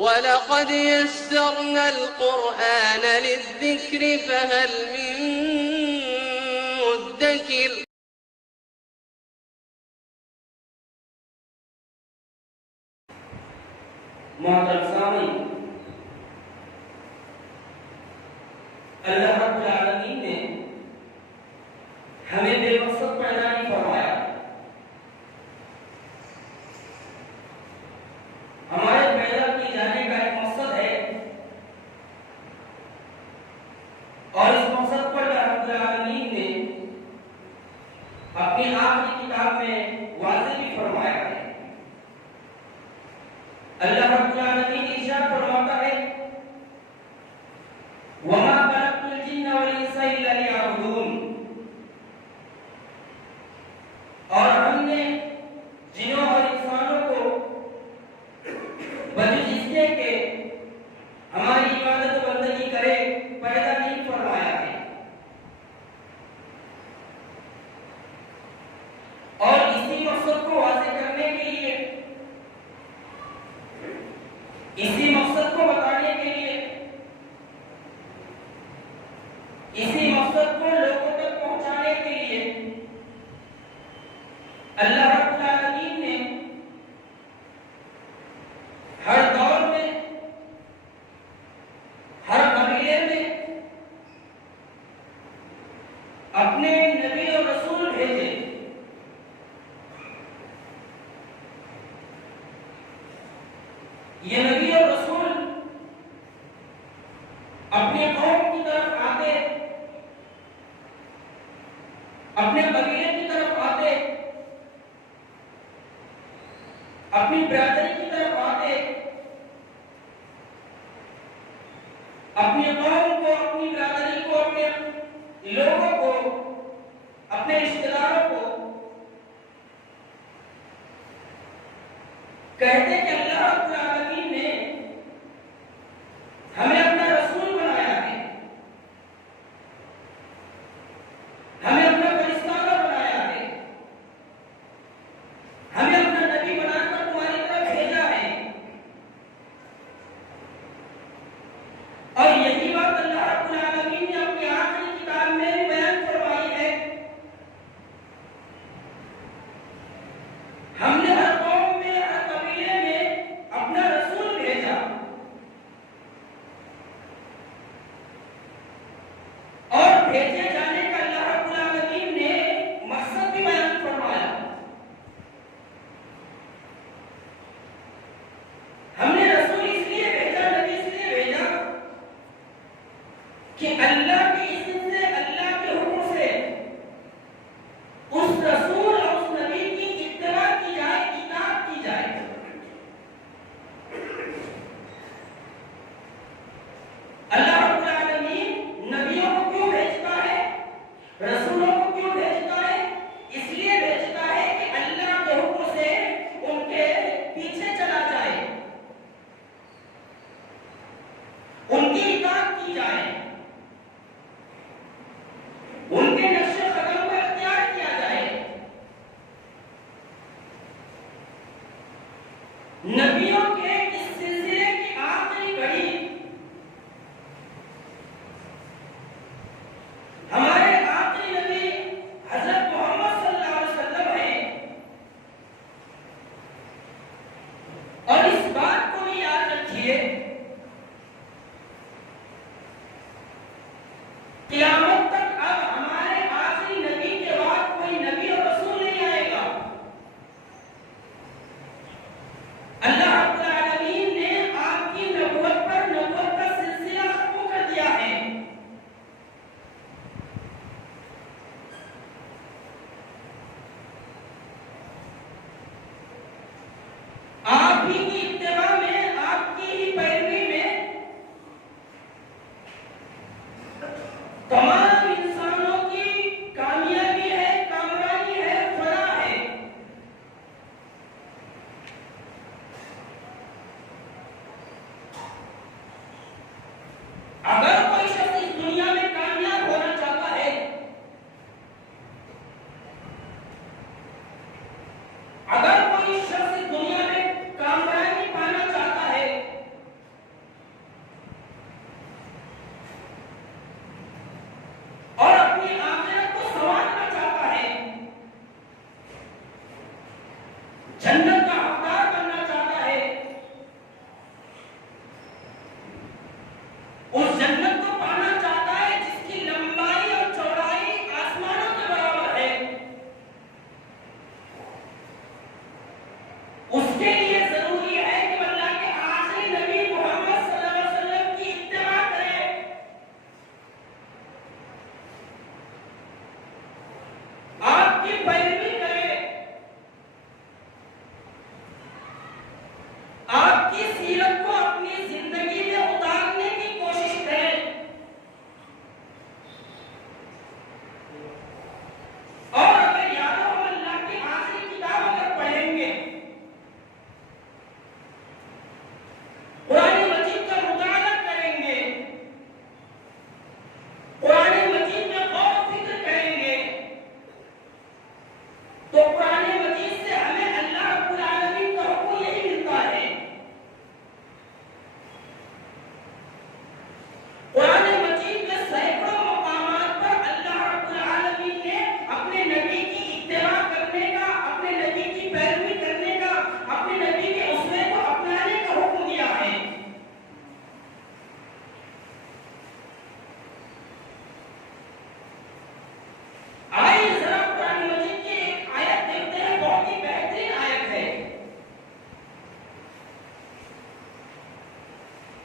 وَلَقَدْ يَسَّرْنَا الْقُرْآنَ لِلذِّكْرِ فَهَلْ مِن مُّدَّكِرٍ محترم سامعین، اللہ رب العالمین نے ہمیں بے مقصد پیدا نہیں فرمایا. ہمارے پیدا کیے جانے کا ایک مقصد ہے، اور اس مقصد کو اللہ رب العالمین نے اپنی آخری کتاب میں واضح بھی فرمایا ہے. اللہ رب العالمین ارشاد فرماتا ہے وَمَا خَلَقْتُ الْجِنَّ وَالْإِنسَ إِلَّا لِيَعْبُدُونِ، اور ہم نے جنوں اور انسانوں کو بجز اس کے کہ ہماری عبادت و بندگی کرے پیدا نہیں فرمایا ہے. اور اسی مقصد کو واضح کرنے کے لیے، اسی مقصد کو بتانے کے لیے، اسی مقصد کو لوگوں تک پہنچانے کے لیے اللہ رب العالمین نے ہر دور میں، ہر قبیلے میں اپنے نبی اور رسول بھیجے. یہ نبی اور رسول اپنے قوم کی طرف آتے، اپنے قبیلے کی طرف آتے، اپنی برادری کی طرف آتے، اپنی قوم کو، اپنی برادری کو، اپنے لوگوں کو، اپنے رشتہ داروں کو کہتے کہ اللہ رب العالمین نے ہمیں اپنا رسول بنایا ہے، ہمیں اپنا فرشتہ بنایا ہے، ہمیں اپنا نبی بنا کر تمہاری طرف بھیجا ہے. اور یہی بات اللہ رب العالمین نے اپنی آخری کتاب میں بھی بیان فرمائی ہے. ہم نے ہر قوم میں، ہر قبیلے میں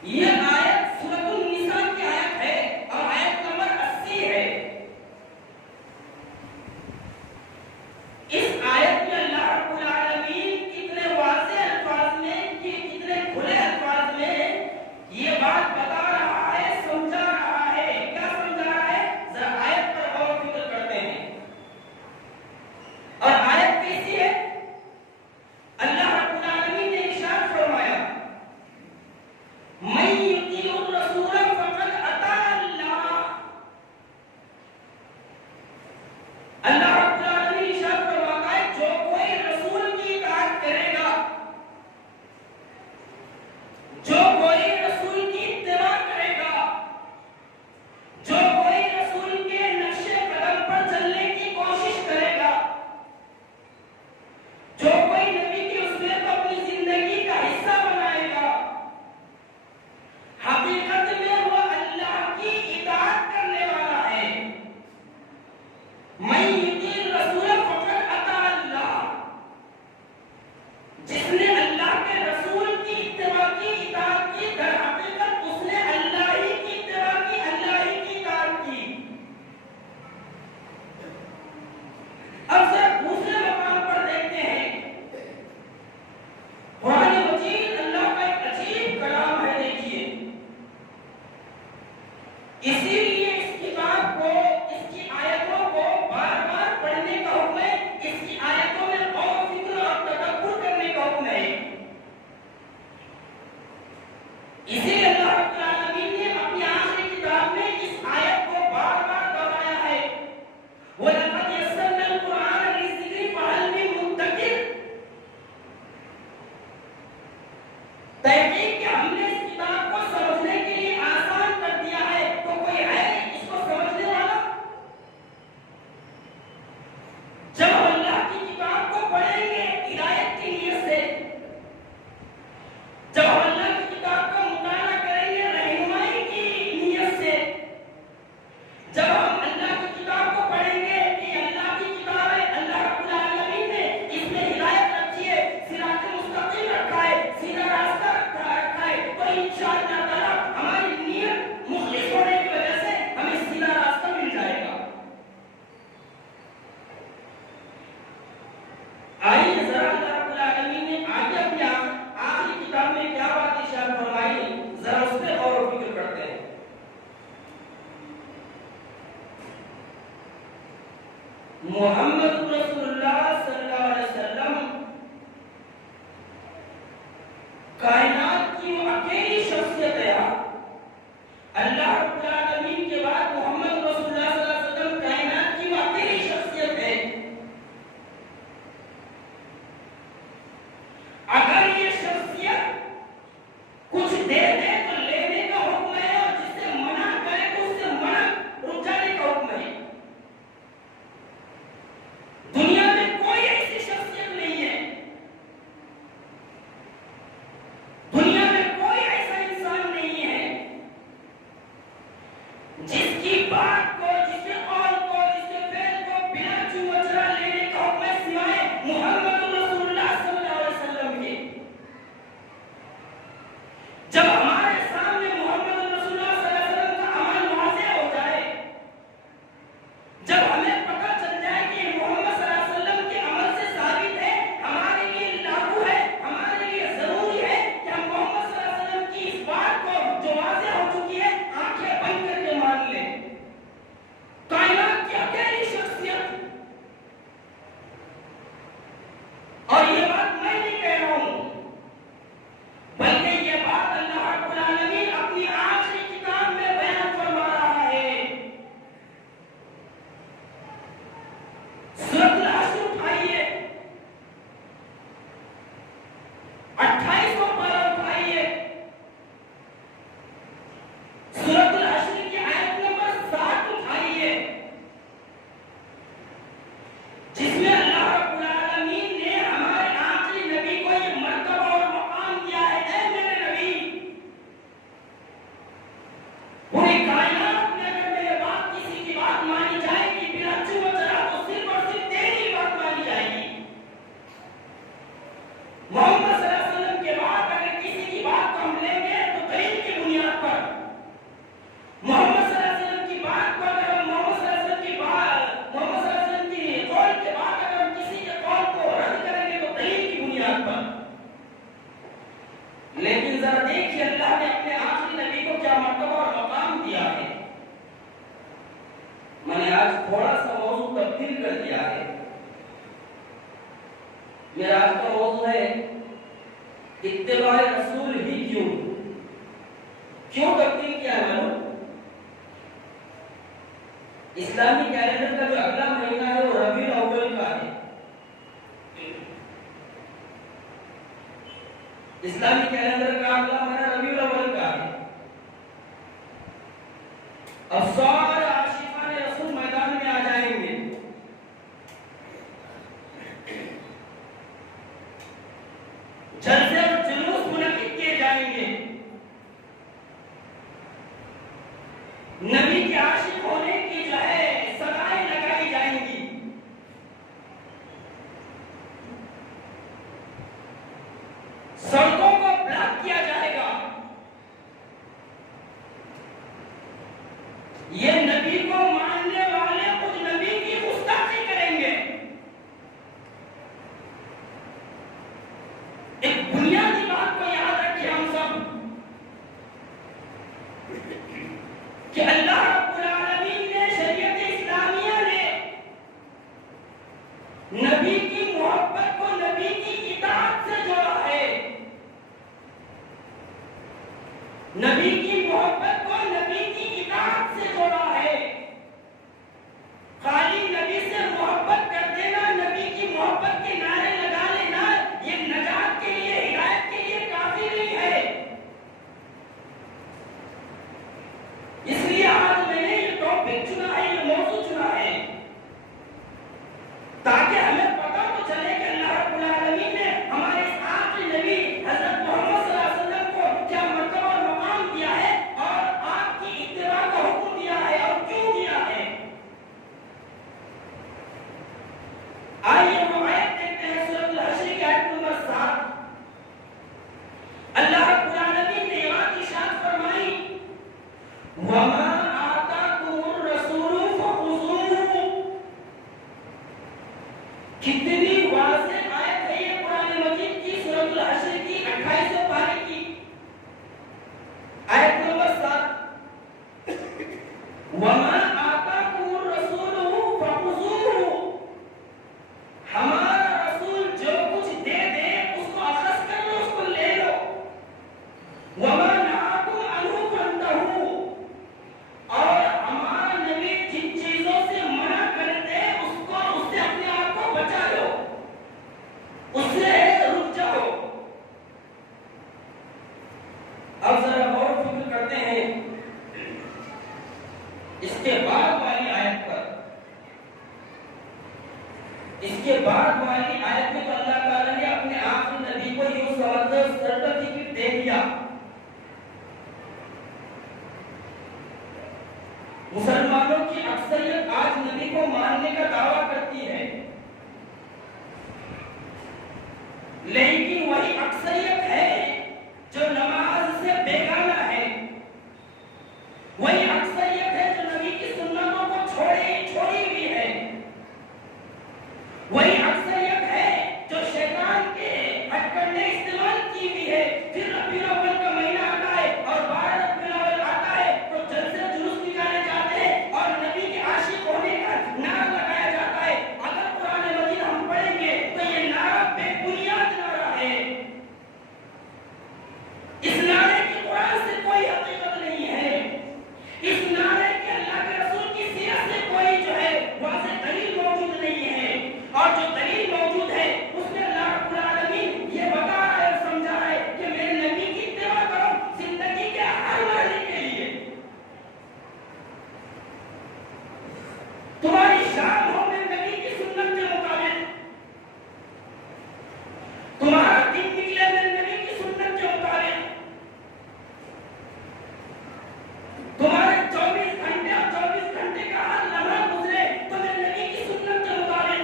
یہ آیت سورۃ النساء کی آیت ہے اور آیت نمبر 80 ہے. اس آیت میں اللہ رب العالمین کتنے واضح الفاظ میں کتنے کھلے الفاظ میں یہ بات بتا رہا ہے، سمجھا رہا ہے. کیا سمجھا رہا ہے؟ ذرا آیت پر غور و فکر کرتے ہیں. اور آیت کیسی ہے؟ اللہ رب العالمین نے ارشاد فرمایا من یطیع الرسول فقد اطاع اللہ. اللہ رب العالمین ارشاد فرماتا ہے جو کوئی رسول کی اطاعت کرے گا، جو کوئی رسول کی اتباع کرے گا، جو کوئی رسول کے نقش قدم پر چلنے کی کوشش کرے گا، جو کوئی نبی کے اسوے کو اپنی زندگی کا حصہ بنائے گا، حقیقت میں وہ اللہ کی اطاعت کرنے والا ہے. من یطیع الرسول فقد اطاع اللہ. جس نے اللہ کے رسول کی اتباع کی، اطاعت کی، در حقیقت اس نے اللہ ہی کی اتباع کی، اللہ ہی کی اطاعت کی. اب ذرا دوسرے مقام پر دیکھتے ہیں. قرآن مجید اللہ کا ایک عجیب کلام ہے. دیکھیے، اسی لیے اس کتاب کو، اس کی آیتوں کو بار بار پڑھنے کا حکم ہے. اس کی آیتوں میں غور و فکر اور تدبر کرنے کا حکم ہے. اسی لیے اللہ رب العالمین نے اپنی آخری کتاب میں اس آیت کو بار بار دہرایا ہے. وَلَقَدْ يَسَّرْنَا الْقُرْآنَ لِلذِّكْرِ فَهَلْ مِن مُدَّكِرٍ. تحقیق کہ ہم نے اس کتاب کو سمجھنے کے لیے آسان کر دیا ہے، تو کوئی ہے اس کو سمجھنے والا؟ جب ہم اللہ کی کتاب کو پڑھیں گے ہدایت کی نیت سے، جب ہم اللہ کی کتاب کا مطالعہ کریں گے رہنمائی کی نیت سے، جب ہم اللہ کی کتاب کو پڑھیں گے کہ اللہ کی کتاب ہے، اللہ رب العالمین نے اس میں ہدایت رکھی ہے، صراط مستقیم رکھا ہے، سیدھا راستہ رکھا ہے، تو انشاءاللہ تعالیٰ ہماری نیت مخلص ہونے کی وجہ سے ہمیں سیدھا راستہ مل جائے گا. آئیے ذرا اللہ رب العالمین نے آگے اپنی آخری کتاب میں کیا بات ارشاد فرمائی، ذرا اس پہ غور و فکر کرتے ہیں. محمد رسول اللہ صلی اللہ علیہ وسلم کائنات کی وہ اکیلی شخصیت ہے. اللہ رب العالمین کے بعد محمد رسول اللہ صلی اللہ علیہ وسلم کائنات کی وہ اکیلی شخصیت ہے. اگر یہ شخصیت کچھ دے دے تو لینے کا حکم ہے، اور جس سے منع کرے تو اس سے منع رک جانے کا حکم ہے. دنیا میں تھوڑا سا موضوع تبدیل کر دیا ہے. میرا آج کا موضوع ہے اتباع رسول ہی کیوں تبدیل کیا ہے. اسلامی کیلنڈر کا جو اگلا مہینہ ہے وہ ربیع الاول کا ہے. اسلامی کیلنڈر کا اگلا مہینہ ربیع الاول کا ہے. اب سارے عاشقان رسول میدان میں آ جائیں گے. جلسے اور جلوس منعقد کیے جائیں گے. نبی کے عاشق ہونے کی جو ہے صدائیں لگائی جائیں گی. سڑکوں کو بلاک کیا جائے گا. یہ نبی کو ماننے والے خود نبی کی گستاخی کریں گے. ایک بنیادی بات کو یاد رکھیں ہم سب کہ اللہ رب العالمین نے شریعت اسلامیہ نے نبی کی محبت کو نبی کی اطاعت سے جوڑا ہے. نبی کی محبت کو نبی کی اطاعت سے جوڑا ہے. خالی نبی سے محبت کر دینا, نبی کی محبت کے نعرے لگا لینا, یہ نجات کے لیے, ہدایت کے لیے کافی نہیں ہے. اس لیے آج میں نے یہ ٹاپک چنا ہے, یہ موضوع چنا ہے تاکہ ہمیں پتہ تو چلے کہ اللہ رب العالمین نے ہمارے اس آخری نبی حضرت محمد صلی اللہ علیہ وسلم کو کیا مرتبہ اور مقام دیا ہے اور آپ کی اتباع کا حکم دیا ہے اور کیوں دیا ہے. آئیے ہم آیت دیکھتے ہیں سورۃ الحشر کی آیت نمبر 7. اللہ رب العالمین نے یہ بات ارشاد فرمائی وَمَا آتَاكُمُ الرَّسُولُ فَخُذُوهُ. کتنی واضح آیت ہے یہ قرآن مجید کی سورۃ الحشر کی 28 پارے کی آیت نمبر 7. وَمَا آتَاكُمُ الرَّسُولُ فَخُذُوهُ. ہمارا رسول جو کچھ دے دے اس کو اخذ کر لو, اس کو لے لو. وَمَا نَهَاكُمْ عَنْهُ فَانْتَهُوا. اور ہمارا نبی جن چیزوں سے منع کرتے اس سے اپنے آپ کو بچا لو, اس سے رک جاؤ. اب ذرا غور و فکر کرتے ہیں اس کے بعد والی آیت پر. اس کے بعد والی آیت میں تو اللہ تعالیٰ نے اپنے آخری نبی کو یوں زبردست سرٹیفکیٹ دے دیا. مسلمانوں کی اکثریت آج نبی کو ماننے کا دعویٰ کرتی ہے, لیکن وہی اکثریت ہے جو نماز سے بیگانہ ہے. وہی اکثریت ہے جو نبی کی سنتوں کو چھوڑی ہوئی ہے. وہی اکثریت ہے جو شیطان کے ہتھکنڈے استعمال کی ہوئی ہے. پھر ربیع الاول کا مہینہ آتا ہے اور 12 ربیع الاول آتا ہے تو جلسے جلوس نکالے جاتے ہیں اور نبی کے عاشق ہونے کا نعرہ لگایا جاتا ہے. اگر قرآن مجید ہم پڑھیں گے تو یہ نعرہ بے بنیاد نعرہ ہے. اس نعرے کی قرآن سے کوئی حقیقت نہیں ہے. اس نعرے کے اللہ کے رسول کی سیرت سے کوئی جو ہے واضح دلیل موجود نہیں ہے. اور جو دلیل موجود ہے اس میں اللہ رب العالمین یہ بتا رہا ہے اور سمجھا رہا ہے کہ میرے نبی کی اتباع کرو زندگی کے ہر مرحلے کے لیے. تمہاری شان ہو میرے نبی کی سنت کے مطابق, تمہارا دن نکلے میرے نبی کی سنت کے مطابق, تمہارے 24 گھنٹے اور 24 گھنٹے کا ہر لمحہ گزرے تو میرے نبی کی سنت کے مطابق.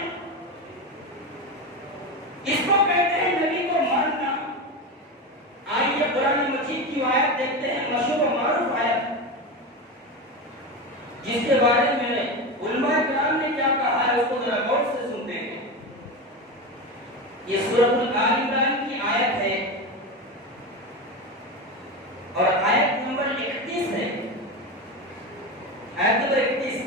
اس کو کہتے ہیں نبی کو ماننا. آئیے قرآن مجید کی آیت دیکھتے ہیں, مشہور و معروف آیت جس کے بارے میں علماء کرام نے کیا کہا ہے اس کو ذرا غور سے سنتے ہیں. یہ سورۃ آل عمران کی آیت ہے اور آیت نمبر 31 ہے. آیت نمبر 31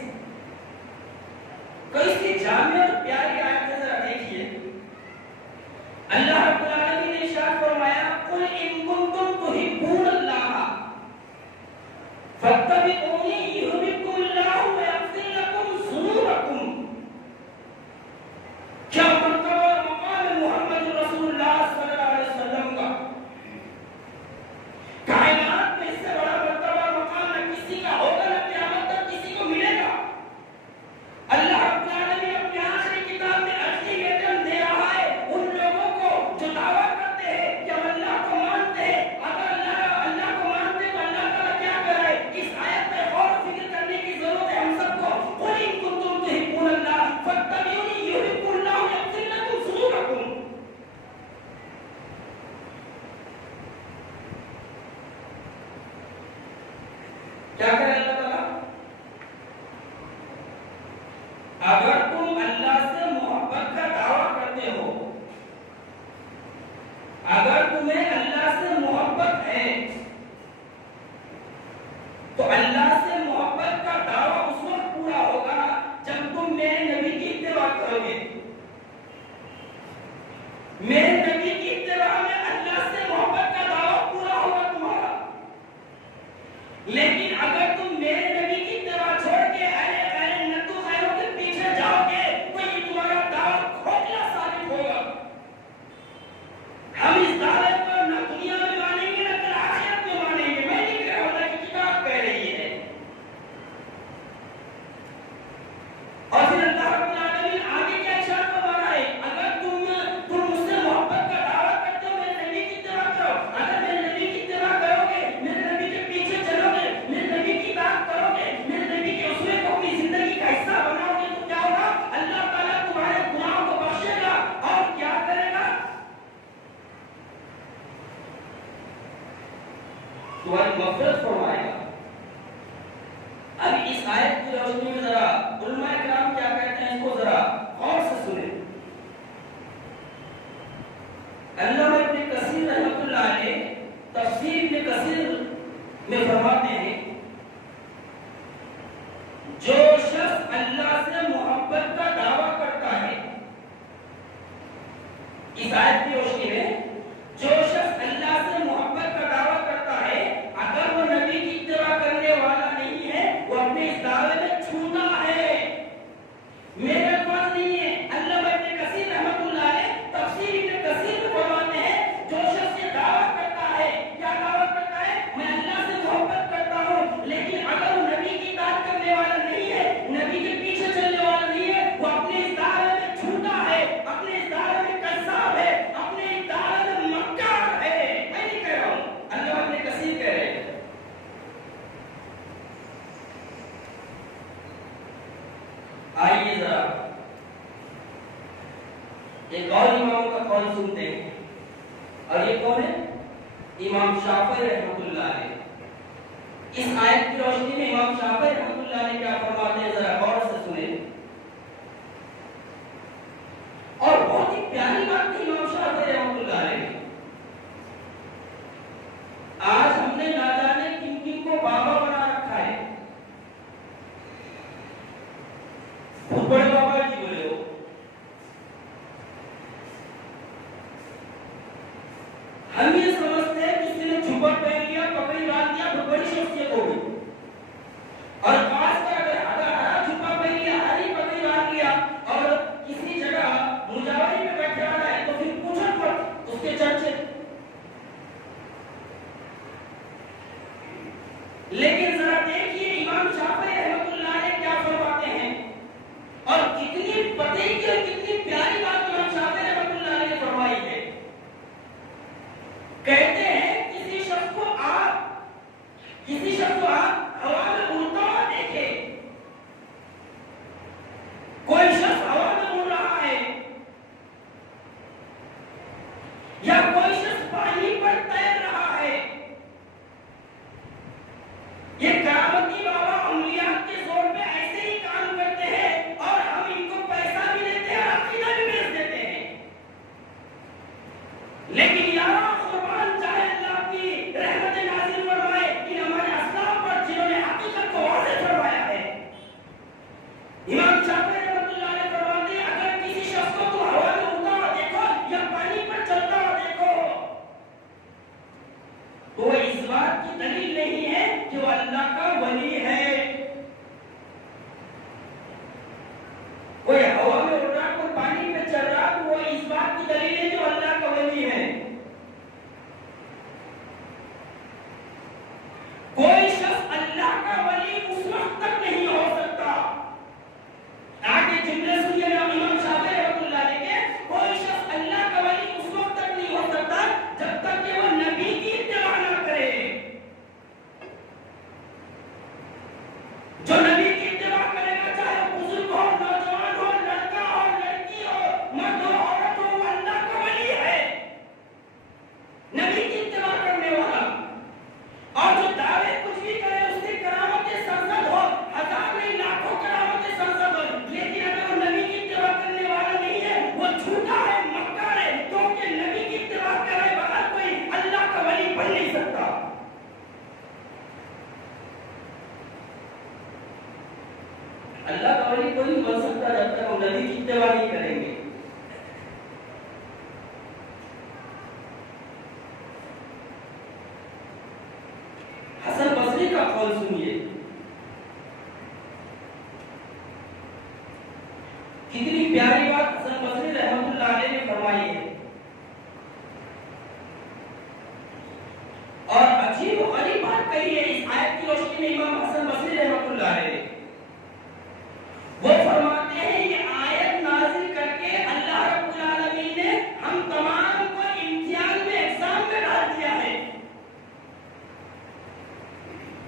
کیا کرے اللہ تعالیٰ؟ اگر تم اللہ سے محبت کا دعویٰ کرتے ہو، اگر تمہیں اللہ سے محبت ہے تو اللہ سے محبت کا دعویٰ اس وقت پورا ہوگا جب تم میرے نبی کی اتباع کرو گے. میرے نبی کی اتباع میں اللہ سے محبت کا دعویٰ پورا ہوگا تمہارا. لیکن اگر تم میرے نبی کی اتباع چھوڑ کے غیر نتو غیروں کے پیچھے جاؤ گے تو یہ تمہارا دعویٰ کھوکھلا ثابت ہوگا. ہم اس دعوے کو نہ دنیا میں مانیں گے نہ پھر آخرت میں مانیں گے. میں نہیں کہہ رہا ہوں کہ کتاب کہہ رہی ہے. اور پھر اللہ رب العالمین آگے کیا ارشاد فرما رہا ہے؟ اگر تم مجھ سے محبت کا دعویٰ کرتے ہو میرے نبی کی اتباع کرو. اگر میرے نبی کی اتباع کرو گے، میرے نبی کے پیچھے چلو گے، میرے نبی کی اطاعت کرو گے، میرے نبی کے اسوے کو اپنی زندگی کا حصہ بناؤ گے تو کیا ہوگا؟ اللہ تعالیٰ تمہارے گناہوں کو بخشے گا اور کیا کرے گا؟ تمہاری مغفرت فرمائے گا. اب اس آیت کی روشنی میں ذرا علماء کرام کیا کہتے ہیں اس کو ذرا غور سے سنیں. علامہ ابن کثیر رحمۃ اللہ علیہ تفسیر ابن کثیر میں فرماتے ہیں جو شخص اللہ سے محبت کا دعویٰ کرتا ہے، اس آیت کی روشنی میں جو شخص اللہ سے محبت کا دعویٰ کرتا ہے اگر وہ نبی کی اتباع کرنے والا نہیں ہے وہ اپنے اس دعوے میں چھوٹا ہے. میرے الفاظ نہیں ہے، علامہ ابن کثیر رحمۃ اللہ علیہ تفسیر ابن کثیر میں فرماتے ہیں جو شخص یہ دعویٰ کرتا ہے، کیا دعویٰ کرتا ہے؟ میں اللہ سے محبت کرتا ہوں، لیکن اگر وہ نبی کی اطاعت کرنے والا نہیں ہے، نبی کے پیچھے چلنے والا نہیں ہے، وہ اپنے اس دعوے میں چھوٹا ہے، اپنے اس دعوے میں کذاب ہے، اپنے اس دعوے میں مکار ہے. میں نہیں کہہ رہا ہوں، علامہ ابن کثیر کہہ رہے ہیں. آئیے ذرا ایک اور امام کا قول سنتے ہیں، اور یہ کون ہے؟ امام شافعی رحمۃ اللہ علیہ. اس آیت کی روشنی میں امام شافعی رحمۃ اللہ علیہ کیا فرماتے ہیں ذرا غور سے سنیں. اور بہت ہی پیاری بات ہے امام شافعی رحمۃ اللہ علیہ. آج ہم نے نہ جانے کن کن کو بابا بنا رکھا ہے. بڑے بابا جی بولے ہو، ہم یہ سمجھتے ہیں کہ کسی نے جھبا پہن لیا، پگڑی باندھ دیا تو بڑی شخصیت ہو گئی. اور خاص کر اگر ہرا جھبا پہن لیا، ہری پگڑی باندھ لیا اور کسی جگہ مجاوری میں بیٹھا رہا ہے تو پھر پوچھو مت اس کے چرچے. لیکن ذرا دیکھیے امام شافعی رحمۃ اللہ علیہ کیا فرماتے ہیں، اور کتنی پتے کی اور کتنی پیاری بات امام شافعی رحمۃ اللہ علیہ نے فرمائی ہے. کہتے ہیں کسی شخص کو آپ ہوا میں اڑتا ہوا دیکھیں، کوئی شخص ہوا میں اڑ رہا ہے یا کوئی شخص پانی پر تیر رہا ہے، یہ کرامتی بابا انگلیات کے زور پہ ایسے ہی کام کرتے ہیں اور ہم ان کو پیسہ بھی دیتے ہیں اور عقیدہ بھی بیچ دیتے ہیں. لیکن یہاں قربان چاہے اللہ کی رحمت نازل فرمائے کہ ہمارے اسلاف پر جنہوں نے حقیقت کو واضح فرمایا ہے. امام شافعی رحمۃ اللہ علیہ فرماتے ہیں اگر کسی شخص کو تم ہوا میں اڑتا ہوا دیکھو یا پانی پر چلتا ہوا دیکھو تو وہ اس بات کی دلیل نہیں ہے کہ وہ اللہ کا ولی ہے. کوئی ہوا میں اڑ رہا، کوئی پانی پہ چل رہا تو وہ اس بات کی دلیل ہے کہ وہ اللہ کا ولی ہے. کوئی شخص اللہ کا ولی اس وقت تک نہیں ہو سکتا. آگے جملے سنیے امام شافعی رحمۃ اللہ علیہ کے، کوئی شخص اللہ کا ولی اس وقت تک نہیں ہو سکتا جب تک کہ وہ نبی کی اتباع نہ کرے. جو نبی کی اتباع کرے گا چاہے وہ بزرگ ہو، نوجوان ہو، لڑکا ہو، لڑکی ہو، مرد ہو، عورت ہو، وہ اللہ کا ولی ہے، نبی کی اتباع کرنے والا. اور جو دعوے کچھ بھی کرے اس کی کرامت اللہ کا ولی کوئی نہیں بن سکتا جب تک ہم نبی کی اتباع نہیں کریں گے. حسن بصری کا قول سنیے، کتنی پیاری بات حسن بصری رحمۃ اللہ علیہ نے فرمائی ہے، اور عجیب و غریب بات کہی ہے اس آیت کی روشنی میں امام حسن بصری رحمۃ اللہ علیہ نے. وہ فرماتے ہیں یہ آیت نازل کر کے اللہ رب العالمین نے ہم تمام کو امتحان میں ایگزام میں ڈال دیا ہے.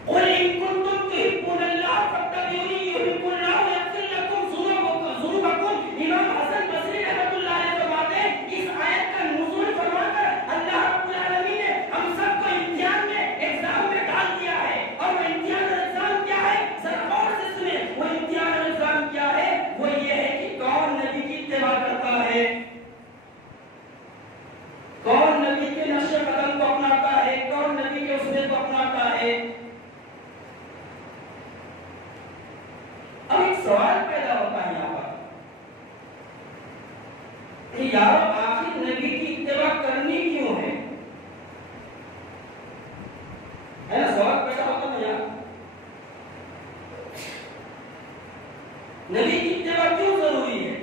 قل ان کنتم تحبون اللہ فاتبعونی یحببکم اللہ ویغفر لکم ذنوبکم. امام حسن بصری رحمۃ اللہ علیہ فرماتے ہیں اس آیت کا نزول فرما کر اللہ رب العالمین نے ہم سب کو امتحان میں ایگزام میں ڈال دیا ہے. اور وہ امتحان اور ایگزام کیا ہے؟ ذرا غور سے سنیں. وہ امتحان اور ایگزام کیا ہے؟ وہ یہ ہے کہ کون نبی کی اتباع کرتا ہے، کون نبی کے نقش قدم کو اپناتا ہے، کون نبی کے اسوے کو اپناتا ہے. اب ایک سوال پیدا ہوتا ہے یہاں پر کہ یار آخر نبی کی اتباع کرنی کیوں ہے؟ ہے نا سوال پیدا ہوتا ہے یار نبی کی اتباع کیوں ضروری ہے؟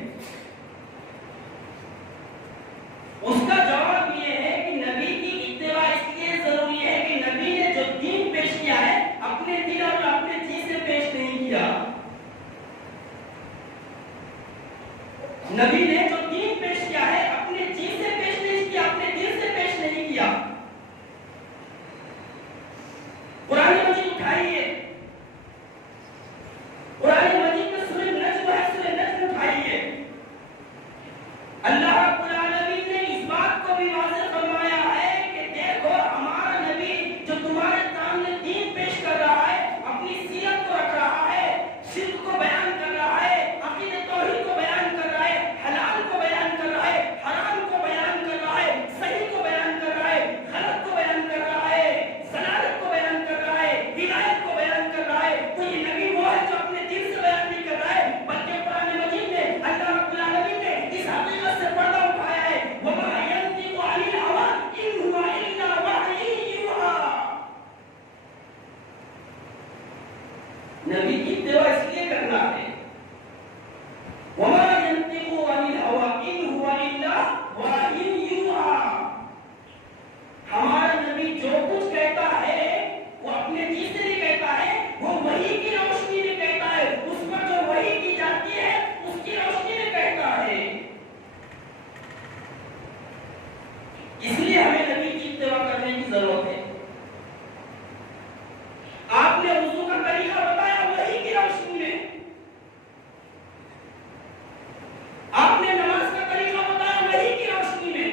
اس کا جواب یہ ہے کہ نبی کی اتباع اس لیے ضروری ہے کہ نبی نے جو دین پیش کیا ہے اپنے دل اور اپنے جی سے پیش نہیں کیا. نبی نے جو دین پیش کیا ہے اپنے جی سے پیش نہیں کیا، اپنے دل سے پیش نہیں کیا. قرآن مجید اٹھائیے، قرآن مجید میں سورہ نجم ہے، سورہ نجم اٹھائیے. اللہ رب العالمین نے اس بات کو بھی واضح فرمایا ہے کہ دیکھو ہمارا نبی جو تمہارے سامنے دین پیش کر رہا ہے، اپنی سیرت کو رکھ رہا ہے، شرک کو بیان کر رہا ہے، عقیدہ توحید کو بیان کر رہا ہے، حلال کو بیان کر رہا ہے، حرام کو بیان کر رہا ہے، صحیح کو بیان کر رہا ہے، غلط کو بیان کر رہا ہے، ضلالت کو بیان کر رہا ہے، ہدایت کو بیان کر رہا ہے. تو یہ نبی وہ ہے جو اپنے دل سے بیان نہیں کر رہا ہے، بلکہ قرآن مجید میں اللہ رب العالمین نے اس حقیقت سے پردہ اٹھایا ہے. وَمَا يَنطِقُ عَنِ الْهَوَىٰ إِنْ هُوَ إِلَّا وَحْيٌ يُوحَىٰ. نبی کی اتباع اس لیے کرنا ہے. وَمَا يَنطِقُ عَنِ الْهَوَىٰ إِنْ هُوَ إِلَّا وَحْيٌ يُوحَىٰ. ہمارا نبی جو کچھ کہتا ہے وہ اپنے جی سے نہیں کہتا ہے، وہ وحی کی روشنی میں کہتا ہے. اس پر جو وحی کی جاتی ہے اس کی روشنی میں کہتا ہے. اس لیے ہمیں نبی کی اتباع کرنے کی ضرورت ہے. آپ نے وضو کا طریقہ بتایا وحی کی روشنی میں، آپ نے نماز کا طریقہ بتایا وحی کی روشنی میں،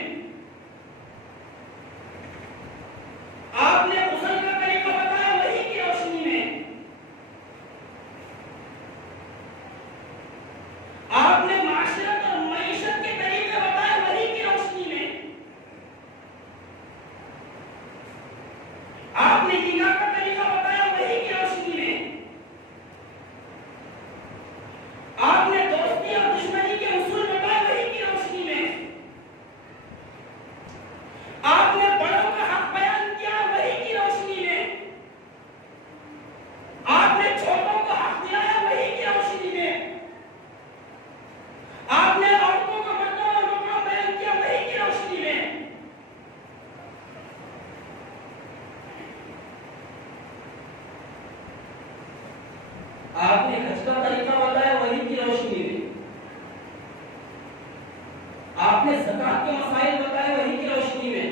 آپ نے غسل کا طریقہ بتایا وحی کی روشنی میں، آپ نے معاشرت اور معیشت کے طریقے بتائے وحی کی روشنی میں، آپ نے نکاح کا طریقہ بتایا وحی کی روشنی میں، آپ نے دوستی اور دشمنی کے اصول بتائے وحی کی روشنی میں، آپ نے بڑوں کا حق بیان کیا وحی کی روشنی میں، آپ نے چھوٹوں کو حق دلایا وحی کی روشنی میں، آپ نے عورتوں کا مرتبہ اور مقام بیان کیا وحی کی روشنی میں. آپ نے حج کا طریقہ بتایا وحی کی روشنی میں، آپ نے زکات کے مسائل بتائے وحی کی روشنی میں،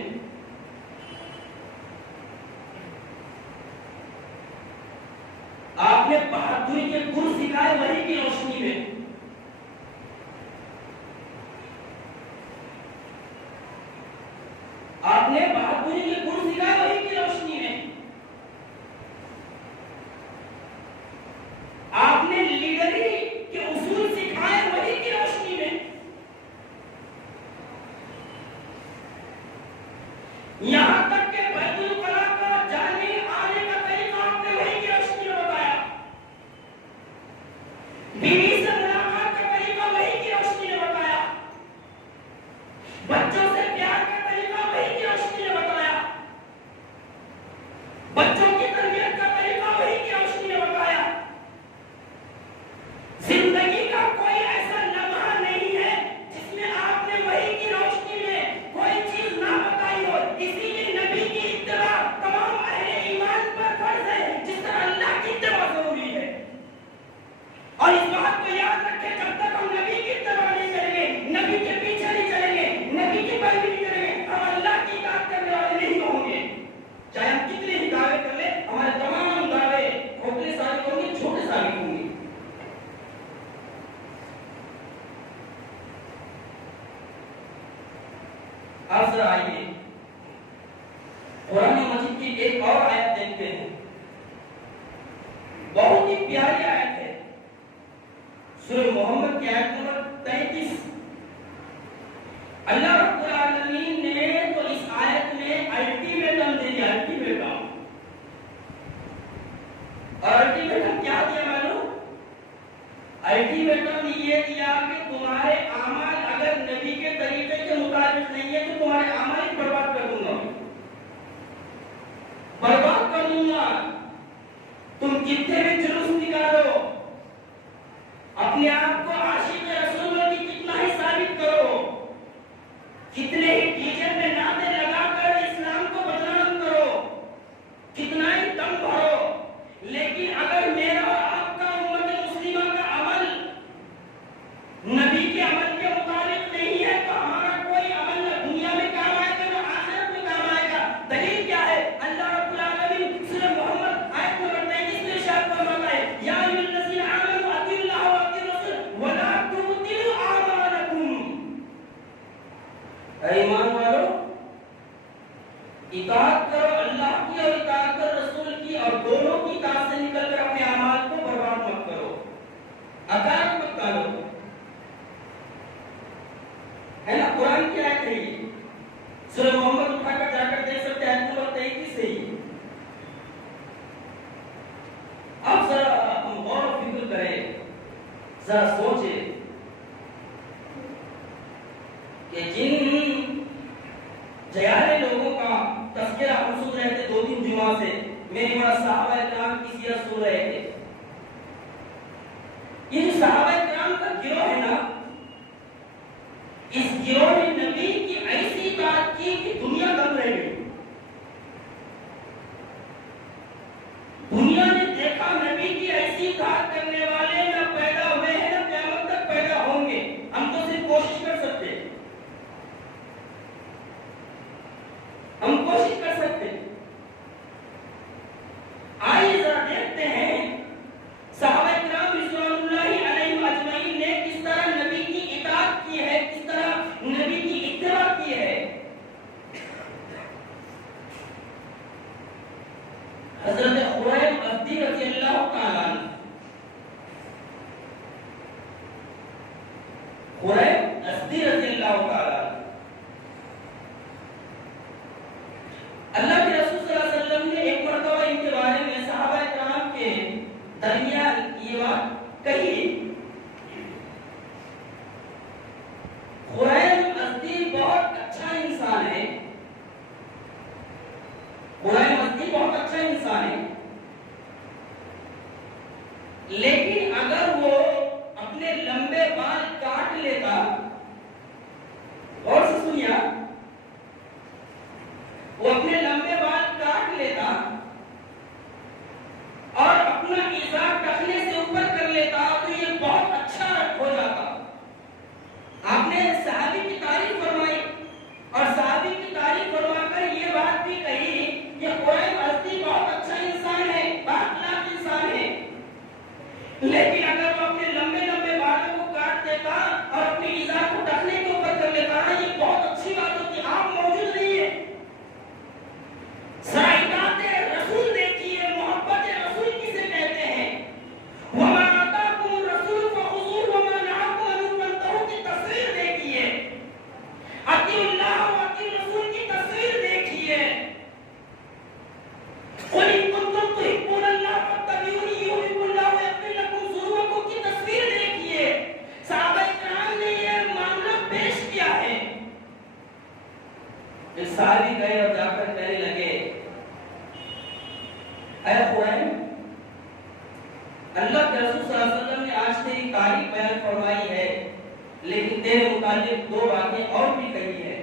آپ نے بہادری کے گن سکھائے وحی کی روشنی میں، آپ نے بہادری کے گن سکھائے وحی کی روشنی میں، آپ نے لیڈری کے اصول سکھائے وحی کی روشنی میں. یہاں تک کہ بیت الخلا کا جانے آنے کا طریقہ آپ نے وحی کی روشنی میں بتایا. آپ ذرا آئیے قرآن مجید کی ایک اور آیت دیکھتے ہیں، بہت ہی پیاری آیت ہے، سورہ محمد کی آیت نمبر 33۔ اللہ رب العالمین نے تو اس آیت میں الٹیمیٹم دے دیا، الٹیمیٹم۔ اور الٹیمیٹم کیا دیا معلوم؟ الٹیمیٹم یہ دیا کہ تمہارے اعمال اگر نبی کے طریقے کے مطابق نہیں ہے تو تمہارے اعمال برباد کر دوں گا، برباد کر دوں گا۔ تم کتنے بھی جلوس نکالو، اپنے آپ کو عاشق رسول کی کتنا ہی ثابت کرو، کتنے ہی ڈی جے میں نعتیں لگا کر اسلام کو بدنام کرو، کتنا ہی دم بھرو، لیکن اگر میرا اور آپ کا امت مسلمہ کا عمل نبی کے عمل کے مطابق نہیں ہے تو ہمارا کوئی عمل نہ دنیا میں کام آئے گا نہ آخرت میں کام آئے گا۔ دلیل کیا ہے؟ اللہ رب العالمین سورہ محمد آیت نمبر 33 میں ارشاد فرماتا ہے، یا ایھا الذین آمنوا اطیعوا اللہ واطیعوا الرسول ولا تبطلوا اعمالکم۔ اے ایمان والو، اطاعت کرو اللہ کی اور اطاعت کرو رسول کی، اور دونوں کی اطاعت سے نکل کر اپنے اعمال کو برباد مت کرو، اطاعت مت کرو، ہے نا؟ قرآن کی آیت ہے یہ، سورہ محمد اٹھا کر جا کر دیکھ سکتے ہیں، آیت نمبر 33 سے ہی۔ اب ذرا ہم غور و فکر کریں، ذرا سوچیں کہ جن جیالے لوگوں کا تذکرہ ہم سن رہے تھے 2-3 جمعہ سے، میری بڑا صحابہ کرام کی سیرت سن رہے تھے، یہ جو صحابہ کرام کا گروہ ہے نا، اس گروہ نے نبی کی ایسی اطاعت کی کہ دنیا دم رہ گئی۔ دنیا نے دیکھا نبی کی ایسی اطاعت کرنے والے نہ پیدا ہوئے ہیں نہ قیامت تک پیدا ہوں گے، ہم تو صرف کوشش کر سکتے ہیں، ہم کوشش کر سکتے ہیں۔ آئیے ذرا دیکھتے ہیں صحابہ کرام رضوان اللہ علیہم اجمعین نے کس طرح نبی کی اطاعت کی ہے، کس طرح نبی کی اتباع کی ہے۔ حضرت خبیب ازدی رضی اللہ تعالیٰ عنہ، خبیب ازدی رضی اللہ تعالیٰ عنہ، اللہ کے رسول صلی اللہ علیہ وسلم نے ایک مرتبہ ان کے بارے میں صحابہ کرام کے درمیان یہ بات کہی، خبیب ازدی بہت اچھا انسان ہے، خبیب ازدی بہت اچھا انسان ہے، لیکن اگر وہ اپنے لمبے بال کاٹ لیتا، اور سے سنیا، وہ اپنے لمبے بال کاٹ لیتا اور اپنا ازار ٹخنے سے اوپر کر لیتا تو یہ بہت اچھا ہو جاتا۔ آپ نے صحابی کی تعریف فرمائی اور صحابی کی تعریف فرما کر یہ بات بھی کہی کہ خبیب ازدی بہت اچھا انسان ہے، بااخلاق انسان ہے، لیکن اگر وہ اپنے لمبے لمبے بالوں کو کاٹ دیتا اور اپنے ازار کو ٹخنے کے اوپر کر لیتا یہ بہت اچھی بات ہوتی۔ آپ موجود نہیں ہے، اطاعت رسول دیکھیے، محبت رسول کسے کہتے ہیں، وَمَا آتَاكُمُ الرَّسُولُ فَخُذُوهُ وَمَا نَهَاكُمْ عَنْهُ فَانْتَهُوا کی تصویر دیکھیے، اطیعوا اللہ و اطیعوا الرسول کی تصویر دیکھیے، قُلْ إِن كُنتُمْ تُحِبُّونَ اللَّهَ فَاتَّبِعُونِي يُحْبِبْكُمُ اللَّهُ وَيَغْفِرْ لَكُمْ ذُنُوبَكُمْ کی تصویر دیکھیے۔ صحابہ کرام نے یہ معاملہ پیش کیا ہے۔ ایک صحابی گئے اور جا کر کہنے لگے، اے خبیب، اللہ کے رسول صلی اللہ علیہ وسلم نے آج تیری تعریف بیان فرمائی ہے، لیکن تیرے متعلق 2 باتیں اور بھی کہی ہے۔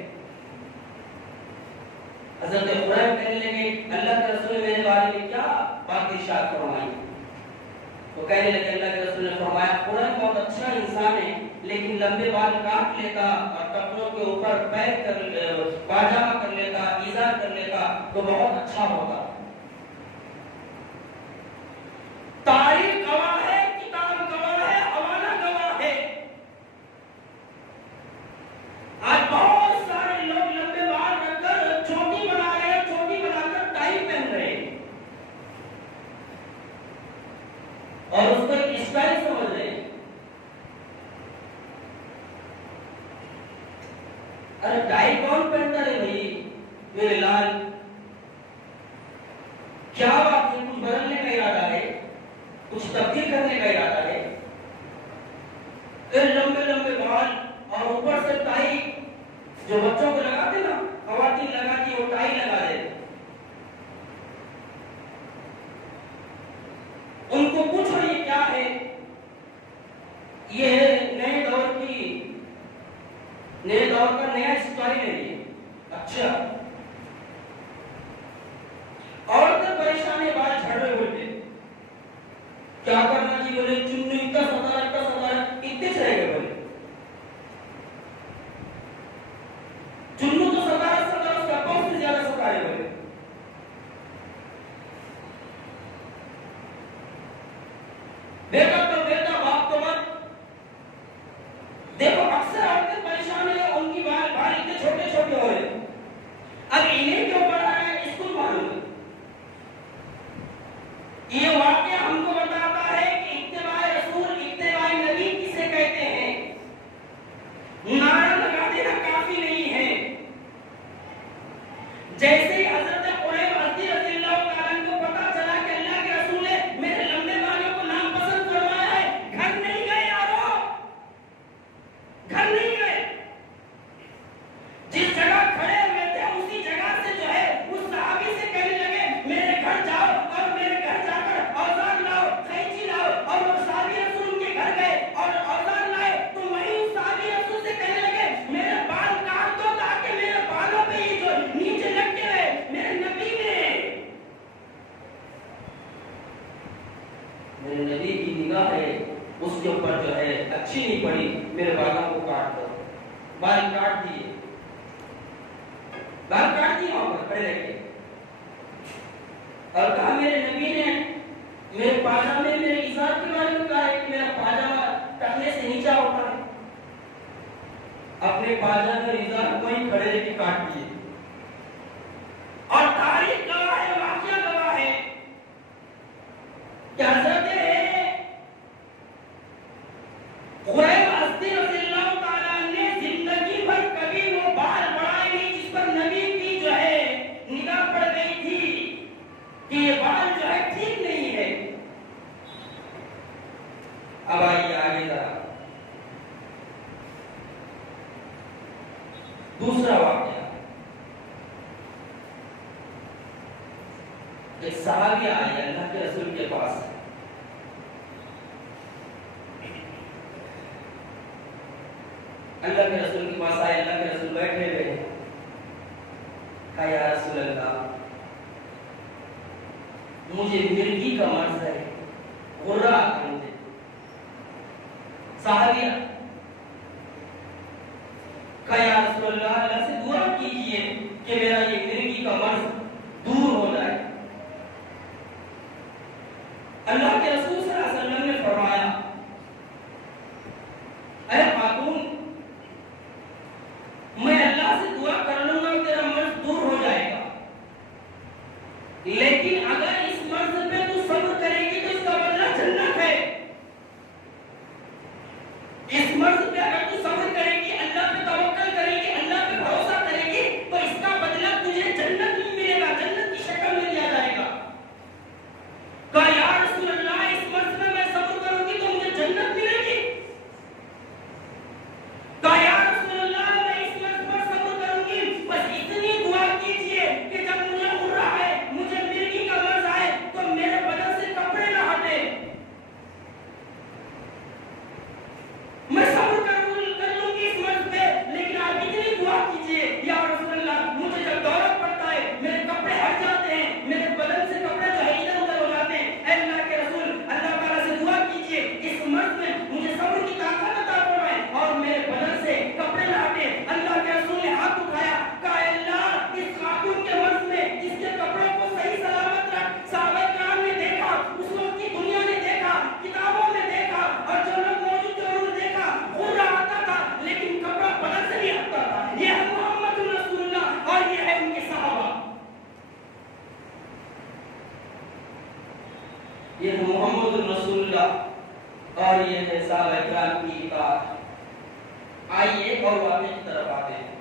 حضرت خبیب کہنے لگے، اللہ کے رسول نے میرے بارے میں کیا بات ارشاد فرمائی؟ تو کہنے لگے اللہ کے رسول نے فرمایا، خبیب بہت اچھا انسان ہے، لیکن لمبے بال کاٹ لیتا اور ٹخنوں کے اوپر پاجامہ کر لیتا، ازار کر لیتا تو بہت اچھا ہوتا۔ تاریخ گواہ ہے، کتاب گواہ ہے، حوالہ گواہ ہے۔ آج بہت سارے لوگ لمبے اور اس کو ایک اسٹائل سمجھ رہے ہیں. ارے ٹائی کون پہنتا ہے بھائی میرے لال؟ کیا بات ہے؟ کچھ بدلنے کا ارادہ ہے، کچھ تبدیل کرنے کا ارادہ ہے. لمبے لمبے بال اور اوپر سے ٹائی، جو بچوں کو لگاتے نا، خواتین لگاتی وہ ٹائی لگا دے. ان کو پوچھو یہ کیا ہے؟ یہ نئے دور کا نیا اسٹائل ہے یہ. اچھا، عورتیں پریشان ہے، بال جھڑ رہے ہوتے، کیا کرنا جی؟ بولے چنو اتنا ستارا اتنے سے رہ گئے. بولے چنو تو ستارا اس کا پاؤں سے زیادہ ستارے. بولے بیٹا تو بیٹا، باپ تو باپ. دیکھو اکثر عورتیں پریشان ہیں، ان کی بال اتنے چھوٹے چھوٹے ہو رہے. اب انہیں کیوں پڑھا ہے اسکول معلوم ہے. یہ واقعہ ہم کو بتاتا ہے کہ اتباع رسول، اتباع نبی کسے کہتے ہیں. نعرہ لگا دینا کافی نہیں ہے. جیسے ہی حضرت قریب رضی اللہ تعالیٰ عنہ کو پتا چلا کہ اللہ کے رسول نے میرے لمبے بالوں کو ناپسند فرمایا ہے، گھر نہیں گئے یارو، گھر نہیں گئے. جس جگہ کھڑے ہوئے تھے اسی جگہ سے جو ہے اس صحابی سے کہنے لگے میرے گھر جاؤ اور میرے گھر جا کر اوزار لاؤ، قینچی لاؤ. اور وہ صحابی رسول ان کے گھر گئے اور اوزار لائے تو وہیں اس صحابی رسول سے کہنے لگے میرے بال کاٹ دو تاکہ میرے بالوں پہ یہ جو نیچے لگ کے رہے. میرے نبی کی نگاہ ہے اس کے اوپر جو ہے اچھی نہیں پڑی، میرے بالوں کو کاٹ دو. بال کاٹ دیے، بال کاٹ دیے وہاں پر کھڑے رہ کے. اور کہا میرے نبی نے میرے پاجامے، میرے ازار کے بارے میں کہا ہے کہ میرا پاجامہ ٹخنے سے نیچا ہوتا ہے. اپنے پاجامے اور ازار کو ہی کھڑے رہ کے کاٹ دیے. اور تاریخ گواہ ہے، واقعہ گواہ ہے کہ حضرت خریب ازدی رضی اللہ تعالیٰ نے زندگی بھر کبھی وہ بال بڑھائے نہیں جس پر نبی کی جو ہے نگاہ پڑ گئی تھی کہ یہ بال جو ہے ٹھیک نہیں ہے. اب آئیے آگے ذرا دوسرا واقعہ. ایک صحابی آئے اللہ کے رسول کے پاس. اللہ کے رسول کے پاس آئے، اللہ کے رسول بیٹھے ہوئے. کہا یا رسول اللہ مجھے مرغی کا مرض ہے، غرہ آتا ہے مجھے. صحابیہ کہا یا رسول اللہ اللہ سے دعا کیجئے کہ میرا یہ مرغی کا مرض دور ہو جائے. اللہ کے رسول صلی اللہ علیہ وسلم نے فرمایا اے خاتون، میں اللہ سے دعا کر لوں گا تیرا مرض دور ہو جائے گا، لیکن اگر اس مرض پہ تو صبر کرے گی تو اس کا بدلہ جنت ہے. اس مرض پہ اگر تو صبر کرے گی، اللہ پہ توکل کرے گی، اللہ پہ بھروسہ کرے گی تو اس کا بدلہ تجھے جنت میں ملے گا، جنت کی شکل میں دیا جائے گا. کہا یا رسول اللہ اس یہ ہے محمد رسول اللہ اور یہ ہے صحابہ کرام کی اطاعت۔ آئیے ایک اور واقعے کی طرف آتے ہیں۔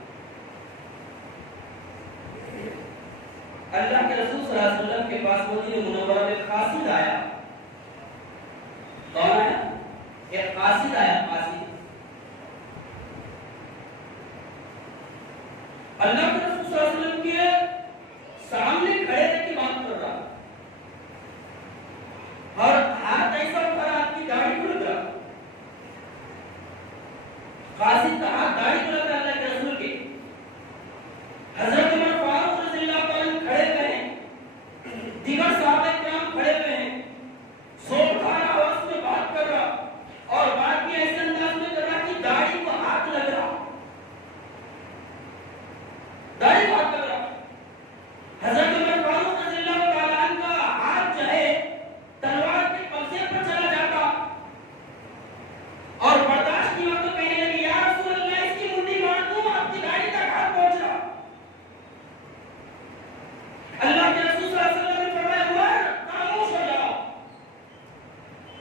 اللہ کے رسول صلی اللہ علیہ وسلم کے پاس مدینہ منورہ میں قاصد آیا۔ کون آیا؟ ایک قاصد آیا، قاصد۔ اللہ کے رسول صلی اللہ علیہ وسلم کے سامنے کھڑے رہ کے بات کر رہا اور ہاتھ ایسا اٹھا رہا آپ کی داڑھی کو لگ رہا۔ قاصد کا ہاتھ داڑھی کو لگ رہا اللہ کے رسول کے۔ حضرت عمر فاروق رضی اللہ عنہ کھڑے ہوئے ہیں، دیگر صحابہ کرام کھڑے ہوئے ہیں، زور اٹھا رہا آواز میں بات کر رہا اور بات بھی ایسے انداز میں کر رہا کہ داڑھی کو ہاتھ لگ رہا، داڑھی کو ہاتھ لگ رہا۔ حضرت عمر فاروق رضی اللہ تعالیٰ عنہ کا ہاتھ جو ہے تلوار کے قبضے پر چلا جاتا اور برداشت نہیں ہوتا، کہنے لگے یا رسول اللہ اس کی منڈی مار دوں، آپ کی داڑھی تک ہاتھ پہنچ رہا۔ اللہ کے رسول صلی اللہ علیہ وسلم نے فرمایا عمر خاموش ہو جاؤ۔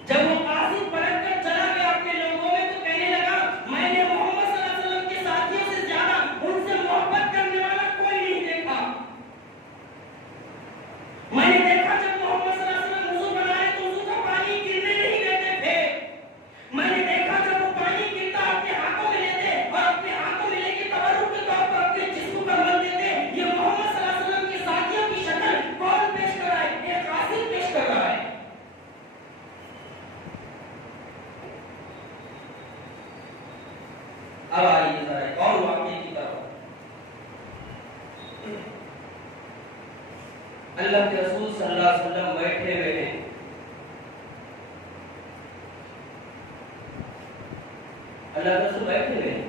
جب وہ قاصد پلٹ کر چلا گیا اپنے لوگوں میں تو کہنے لگا میں نے محمد صلی اللہ علیہ وسلم کے ساتھیوں سے زیادہ ان سے محبت کرنے والا کوئی نہیں دیکھا۔ میں نے دیکھا جب محمد صلی اللہ علیہ وسلم وضو بنائے تو وضو کا پانی گرنے نہیں دیتے تھے۔ میں نے دیکھا جب وہ پانی گرتا اپنے ہاتھوں میں لیتے اور اپنے ہاتھوں میں لے کے تبرک کے طور پر اپنے جسم پر مل دیتے۔ یہ محمد صلی اللہ علیہ وسلم کے ساتھیوں کی شکل کون پیش کر رہا ہے؟ ایک قاصد پیش کر رہا ہے۔ اب آئیے ذرا ایک اور واقعے کی طرف۔ اللہ کے رسول صلی اللہ علیہ وسلم بیٹھے ہوئے ہیں، اللہ کے رسول بیٹھے ہوئے ہیں،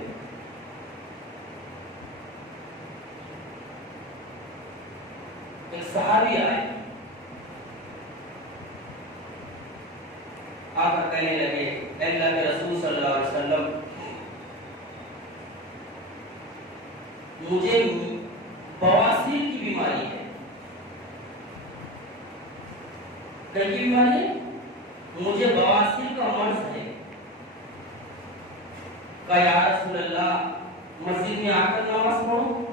ایک صحابی آئے، آ کر کہنے لگے اے اللہ کے رسول صلی اللہ علیہ وسلم مجھے بواسیر کی بیماری ہے۔ کیا کی بیماری ہے؟ مجھے بواسیر کا مرض ہے۔ کہا یا رسول اللہ مسجد میں آ کر نماز پڑھو۔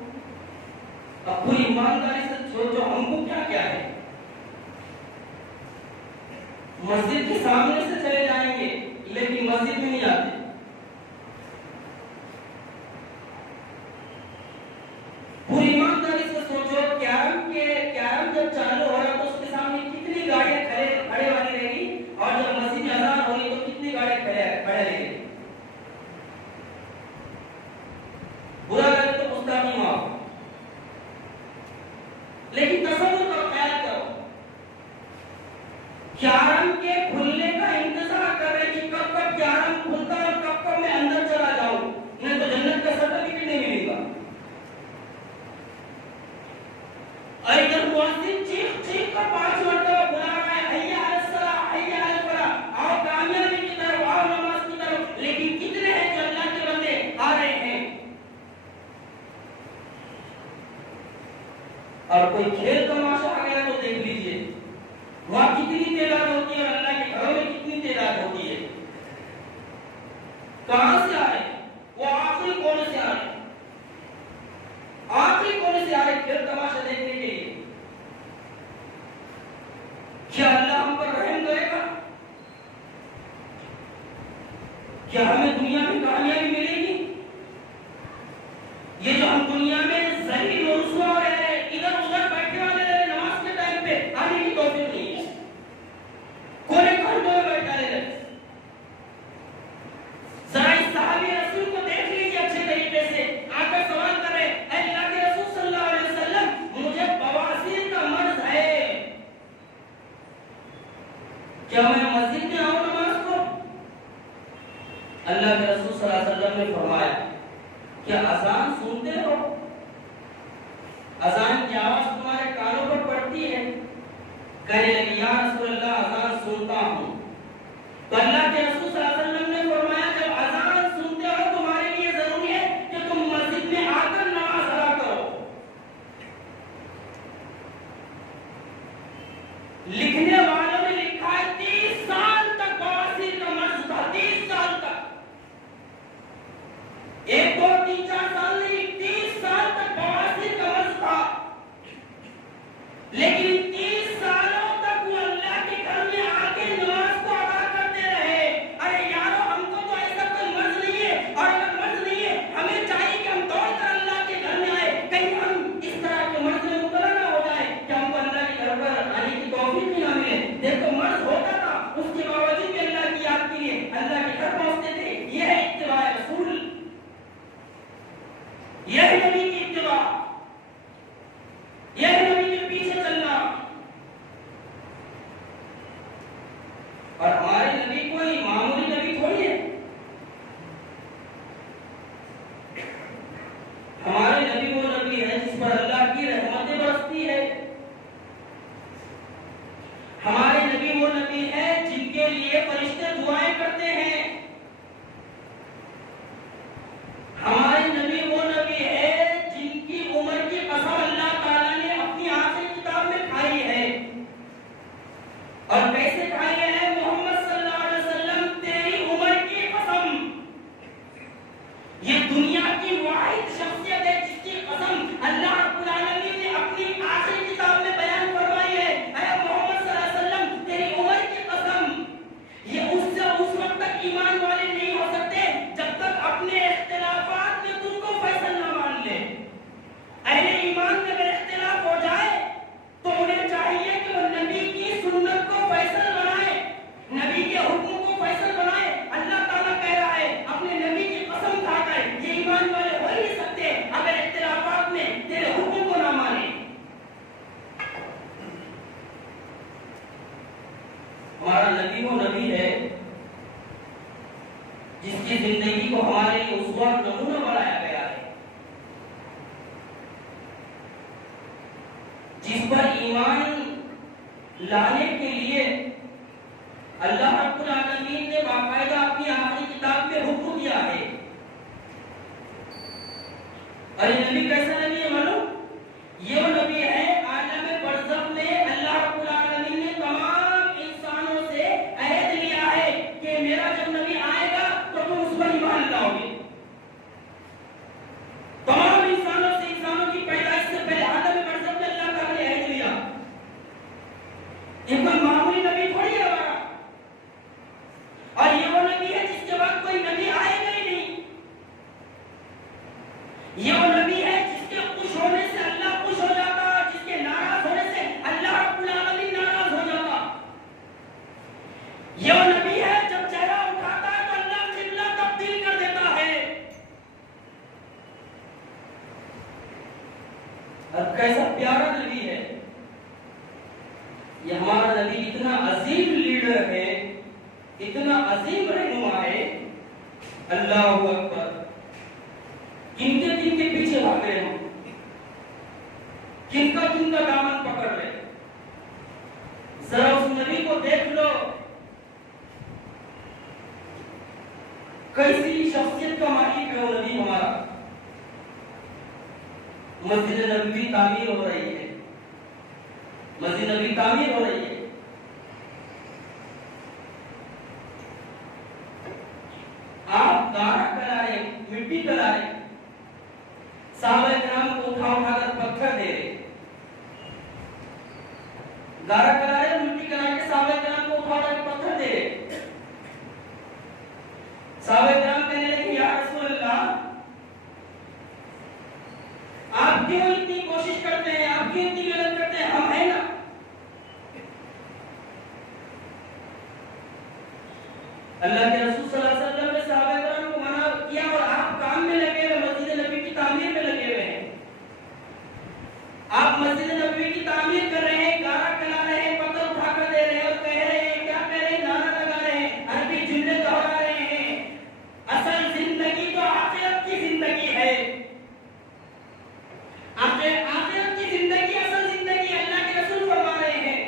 اب پوری ایمانداری سے سوچو ہم کو کیا کیا ہے، مسجد کے سامنے سے چلے جائیں گے لیکن مسجد میں نہیں آتے۔ پوری ایمانداری سے سوچو کیرم جب چالو ہو رہا تو اس کے سامنے کتنی گاڑیاں کھڑے والی رہے گی اور جب مسجد میں اذان ہوگی تو کتنی گاڑیاں کھڑے رہے گی۔ برا لگے تو گستاخی معاف، لیکن تصور کرو، خیال کرو کیرم کے کھلنے کا انتظار کر رہے کہ کب کب کیرم کھلتا اور کب کب میں اندر چلا جاؤں، نہیں تو جنت کا سرٹیفکیٹ نہیں ملے گا۔ اور ادھر مؤذن چیخ چیخ کر 5 مرتبہ بلا رہا ہے حی علی الصلاۃ حی علی الفلاح، آؤ کامیابی کی طرف، آؤ نماز کی طرف، لیکن کتنے ہیں جو اللہ کے بندے آ رہے ہیں؟ اور کوئی کھیل تماشا آ گیا تو دیکھ لیجئے وہاں کتنی تعداد ہوتی ہے اور اللہ کے گھروں میں کتنی تعداد ہوتی ہے۔ کہاں سے آ رہے ہیں وہ؟ آخری کونے سے آ رہے ہیں، آخری کونے سے آ رہے کھیل تماشا دیکھنے کے لیے۔ کیا اللہ ہم پر رحم کرے گا؟ کیا ہمیں دنیا میں کامیابی ملے گی؟ یہ جو ہم دنیا میں ذلیل و رسوا ہو رہے ہیں، ادھر ادھر بیٹھے والے رہے، نماز کے ٹائم پہ آنے کی توفیق نہیں ہے، کونے گھنٹوں میں بیٹھا رہے۔ ذرا اس صحابی رسول کو دیکھ لیجیے اچھے طریقے سے، آ کر سوال کر رہے اے اللہ کے رسول صلی اللہ علیہ وسلم مجھے بواسیر کا مرض ہے، کیا میں مسجد میں آؤں نماز کو؟ اللہ کے رسول صلی اللہ علیہ وسلم نے فرمایا کیا اذان سنتے ہو؟ اذان کی آواز تمہارے کانوں پر پڑتی ہے؟ کہنے لگے یا رسول اللہ اذان سنتا ہوں۔ تو اللہ کے رسول صلی اللہ علیہ وسلم نے فرمایا جب اذان سنتے ہو تمہارے لیے ضروری ہے کہ تم مسجد میں آ کر نماز ادا کرو۔ لکھنے والوں نے لکھا ہے نبی ہے جن کے لیے فرشتے دعائیں کرتے ہیں. ہمارے نبی وہ نبی ہے جن کی عمر کی قسم اللہ تعالیٰ نے اپنی آخری کتاب میں کھائی ہے. اور کیسے کھائی ہے؟ محمد صلی اللہ علیہ وسلم تیری عمر کی قسم. یہ دنیا کی واحد شخصیت ہے جس کی قسم اللہ رب العالمین نے اپنی آخری کتاب میں بیان فرمائی ہے. اے محمد صلی اللہ علیہ وسلم تیری عمر کی قسم. یہ اس وقت تک ایمان والے نہیں ہو سکتے جب تک اپنے اختلافات میں تم کو فیصل نہ مان لے. اہل ایمان میں اگر اختلاف ہو جائے تو انہیں چاہیے کہ وہ نبی کی سنت کو فیصل بنائے, نبی کے حکم کو فیصل بنائے. اللہ تعالیٰ کہہ رہا ہے اپنے نبی کی قسم کھا کر یہ ایمان والے ہو نہیں سکتے اگر اختلافات میں تیرے حکم کو نہ مانے. ہمارا نبی وہ نبی ہے جس کی زندگی کو ہمارے لیے اسوہ نمونہ بنایا گیا ہے, جس پر ایمان لانے کے لیے اللہ رب العالمین نے باقاعدہ اپنی آخری کتاب میں حکم دیا ہے. اور یہ نبی کیسا نبی ہے معلوم؟ یہ وہ نبی ہے عالم برزخ میں اللہ رب العالمین نے تمام انسانوں سے عہد لیا ہے کہ میرا جب نبی آئے گا تو تم اس پر ایمان لاؤ گے. تمام انسانوں سے, انسانوں کی پیدائش سے پہلے عالم برزخ میں اللہ تعالیٰ نے عہد لیا. یہ کوئی معمولی نبی تھوڑی ہے ہمارا. اور یہ وہ نبی ہے جس کے بعد کوئی نبی آئے گا ہی نہیں. یہ وہ نبی ہے جس کے خوش ہونے سے اللہ خوش ہو جاتا, جس کے ناراض ہونے سے اللہ رب العالمین ناراض ہو جاتا. یہ وہ نبی ہے جب چہرہ اٹھاتا ہے تو اللہ قبلہ تبدیل کر دیتا ہے. اب کیسا پیارا نبی ہے یہ ہمارا نبی. اتنا عظیم لیڈر ہے, اتنا عظیم رہنما ہے. اللہ اکبر. کن کے پیچھے بھاگ رہے ہم, کن کا دامن پکڑ رہے. ذرا اس نبی کو دیکھ لو, کیسی شخصیت کا مالک ہے وہ نبی ہمارا. مسجد نبوی تعمیر ہو رہی ہے, مسجد نبوی تعمیر ہو رہی ہے. آپ گارا کرا رہے, مٹی کرا رہے, صحابہ کرام کو اٹھا کر پتھر دے رہے. گارا کرا رہے, مٹی کرا کے صحابہ کرام کو اٹھا کر پتھر دے رہے. صحابہ کرام کہنے لگے یا رسول اللہ آپ کیوں اتنی کوشش کرتے ہیں, آپ کیوں اتنی محنت کرتے ہیں, ہم ہیں نا. اللہ کے رسول صلی اللہ علیہ وسلم نے صحابہ کرام کو منع کیا اور آپ کام میں لگے ہوئے, مسجد نبوی کی تعمیر میں لگے ہوئے ہیں. آپ مسجد نبوی کی تعمیر کر رہے ہیں, گارا کھلا رہے ہیں, پتھر اٹھا کر دے رہے ہیں اور کہہ رہے ہیں, کیا کہہ رہے ہیں, نعرہ لگا رہے ہیں, عربی جملے دہرا رہے ہیں. اصل زندگی تو آخرت کی زندگی ہے. آخرت کی زندگی اصل زندگی اللہ کے رسول فرما رہے ہیں.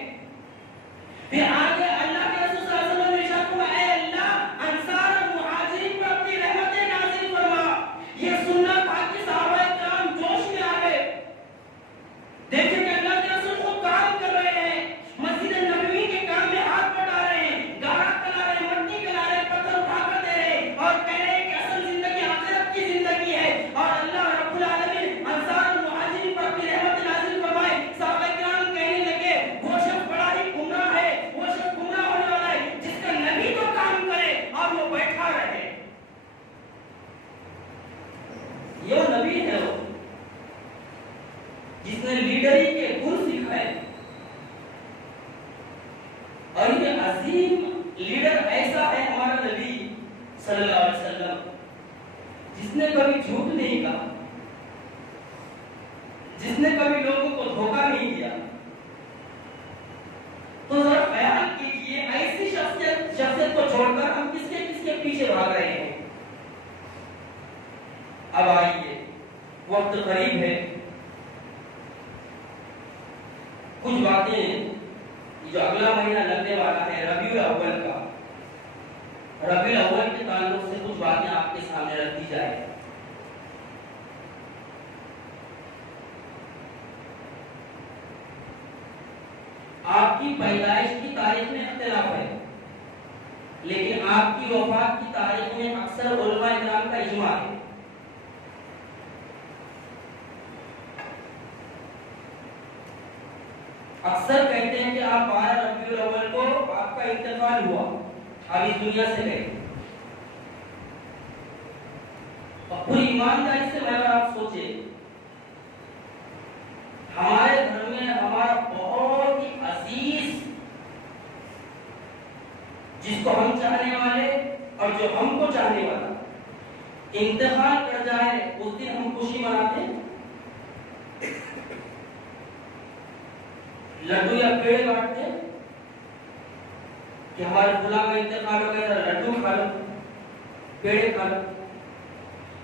پھر آگے اللہ کے رسول صلی اللہ علیہ وسلم نے ارشاد فرمایا, اے اللہ انصار اور مہاجرین پر اپنی رحمتیں نازل فرما. یہ سننا تھا کہ صحابہ کرام جوش میں آ گئے. دیکھیں کہ اللہ کے رسول خود کام کر رہے ہیں, مسجد نبوی کے کام میں ہاتھ بٹا رہے ہیں, گارا کھلا رہے ہیں, مٹی کھلا رہے ہیں, پتھر اٹھا کر دے رہے ہیں اور کہہ رہے ہیں کہ اصل زندگی آخرت کی زندگی ہے. اور اللہ رب العالمین انصار اور مہاجرین پر اپنی رحمت نازل فرمائے. صحابہ کرام کہنے لگے وہ شخص بڑا ہی گمراہ ہے, وہ شخص گمراہ ہونے والا ہے جس کا نبی تو کام کرے اور وہ بیٹھا رہے. یہ وہ نبی ہے وہ جس نے لیڈری کے گن سکھائے. اور یہ عظیم لیڈر ایسا ہے ہمارا نبی صلی اللہ علیہ وسلم جس نے کبھی جھوٹ نہیں کہا, جس نے کبھی لوگوں کو دھوکہ نہیں دیا. تو ذرا خیال کیجئے ایسی شخصیت کو چھوڑ کر ہم کس کے پیچھے بھاگ رہے ہیں. اب آئیے, وقت قریب ہے, کچھ باتیں جو اگلا اگلا مہینہ لگنے والا ہے ربیع الاول کا. ربیع الاول کے تعلق سے کچھ باتیں آپ کے سامنے رکھ دی جائے. آپ کی پیدائش کی تاریخ میں اختلاف ہے، لیکن آپ کی وفات کی تاریخ میں اکثر علماء کرام کا اجماع ہے. اکثر کہتے ہیں کہ آپ 12 ربیع الاول کو آپ کا انتقال ہوا، اب اس دنیا سے گئے. اور پوری ایمانداری سے میں آپ سوچے، ہمارے گھر میں ہمارا بہت ہی عزیز، جس کو ہم چاہنے والے اور جو ہم کو چاہنے والا انتقال کر جائے، اس دن ہم خوشی مناتے ہیں، لڈو یا پیڑے بانٹتے ہیں کہ ہمارے فلاں کا انتقال ہو گیا، لڈو کھا لو، پیڑے کھا لو.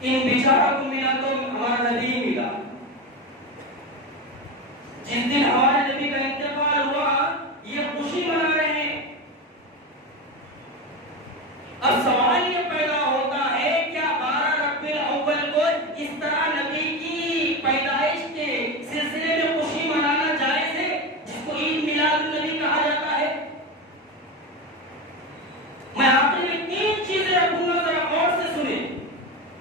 ان بیچارہ کو ملا تو ہمارا نبی ملا. جس دن ہمارے نبی کا انتقال ہوا یہ خوشی منا رہے ہیں. اب سوال یہ پیدا ہوتا ہے، کیا 12 ربیع الاول کو اس طرح نبی کی پیدائش کے سلسلے میں خوشی منانا جائز ہے، جس کو عید میلاد النبی کہا جاتا ہے؟ میں آخر میں 3 چیزیں رکھوں گا، ذرا غور سے سنیں.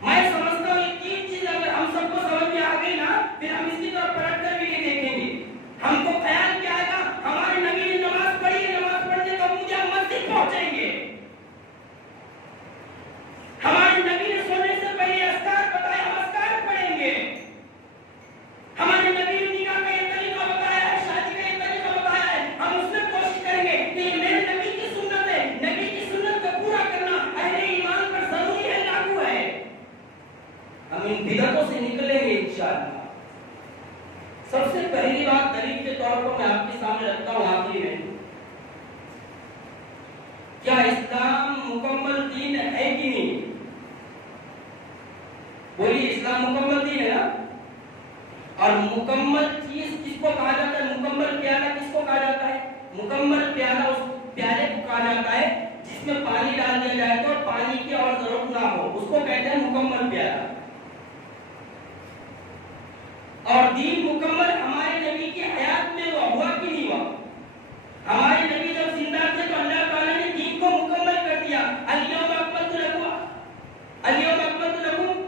میں سمجھتا ہوں یہ 3 چیزیں اگر ہم سب کو سمجھ میں آ گئی نا، پھر ہم اس کی طرف پلٹ کر بھی نہیں دیکھیں گے. ہم کو خیال کیا آئے گا، ہمارے نبی نے نماز پڑھی ہے، نماز پڑھنے کا مجھے ہم مسجد پہنچیں گے. ہمارے نبی نے سونے سے پہلے اذکار بتایا، ہم اذکار پڑھیں گے. ہمارے نبی نے نکاح کا یہ طریقہ بتایا ہے، شادی کا یہ طریقہ بتایا ہے، ہم اس میں کوشش کریں گے کہ یہ میرے نبی کی سنت ہے. نبی کی سنت کو پورا کرنا اہل ایمان پر ضروری ہے، لاگو ہے. ہم ان بدعتوں سے نکلیں گے انشاءاللہ. سب سے پہلی بات دلیل کے طور پر میں آپ کے سامنے رکھتا ہوں آخری میں، کیا اسلام مکمل دین ہے کہ نہیں؟ بولیے، اسلام مکمل دین ہے نا؟ اور مکمل چیز کس کو کہا جاتا ہے؟ مکمل پیالہ کس کو کہا جاتا ہے؟ مکمل پیالہ اس پیالے کو کہا جاتا ہے جس میں پانی ڈال دیا جائے تو پانی کی اور ضرورت نہ ہو، اس کو کہتے ہیں مکمل پیالہ. اور دین مکمل ہمارے نبی کی حیات میں وہ ہوا کہ نہیں ہوا؟ ہمارے نبی جب زندہ تھے تو اللہ تعالیٰ نے دین کو مکمل کر دیا. الیوم اکملت لکم،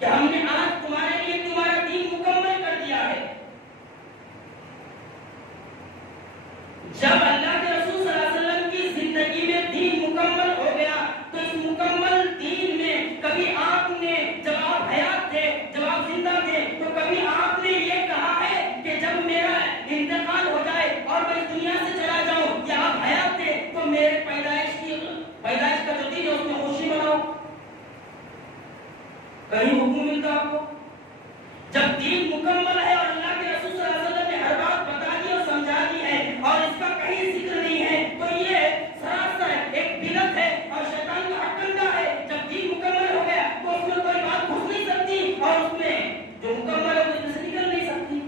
کہ ہم نے آج تمہارے لیے تمہارا دین مکمل کر دیا ہے. جب اللہ کے رسول صلی اللہ علیہ وسلم کی زندگی میں دین مکمل ہو گیا تو اس مکمل دین میں کبھی آپ نے، جب آپ حیات تھے، جب آپ زندہ تھے، تو کبھی آپ نے یہ کہا ہے کہ جب میرا انتقال ہو جائے اور میں اس دنیا سے چلا جاؤں، یا آپ حیات تھے تو میرے پیدائش کا جو دن ہے اس میں خوشی مناؤ؟ کہیں حکم ملتا آپ کو؟ جب دین مکمل ہے اور اللہ کے رسول صلی اللہ علیہ وسلم نے ہر بات بتا دی اور سمجھا دی ہے اور اس کا کہیں ذکر نہیں ہے، تو یہ سراسر ایک بدعت ہے اور شیطان کا حکمدہ ہے. جب دین مکمل ہو گیا تو اس میں کوئی بات گھس نہیں سکتی اور اس میں جو مکمل ہے اس میں سے نکل نہیں سکتی.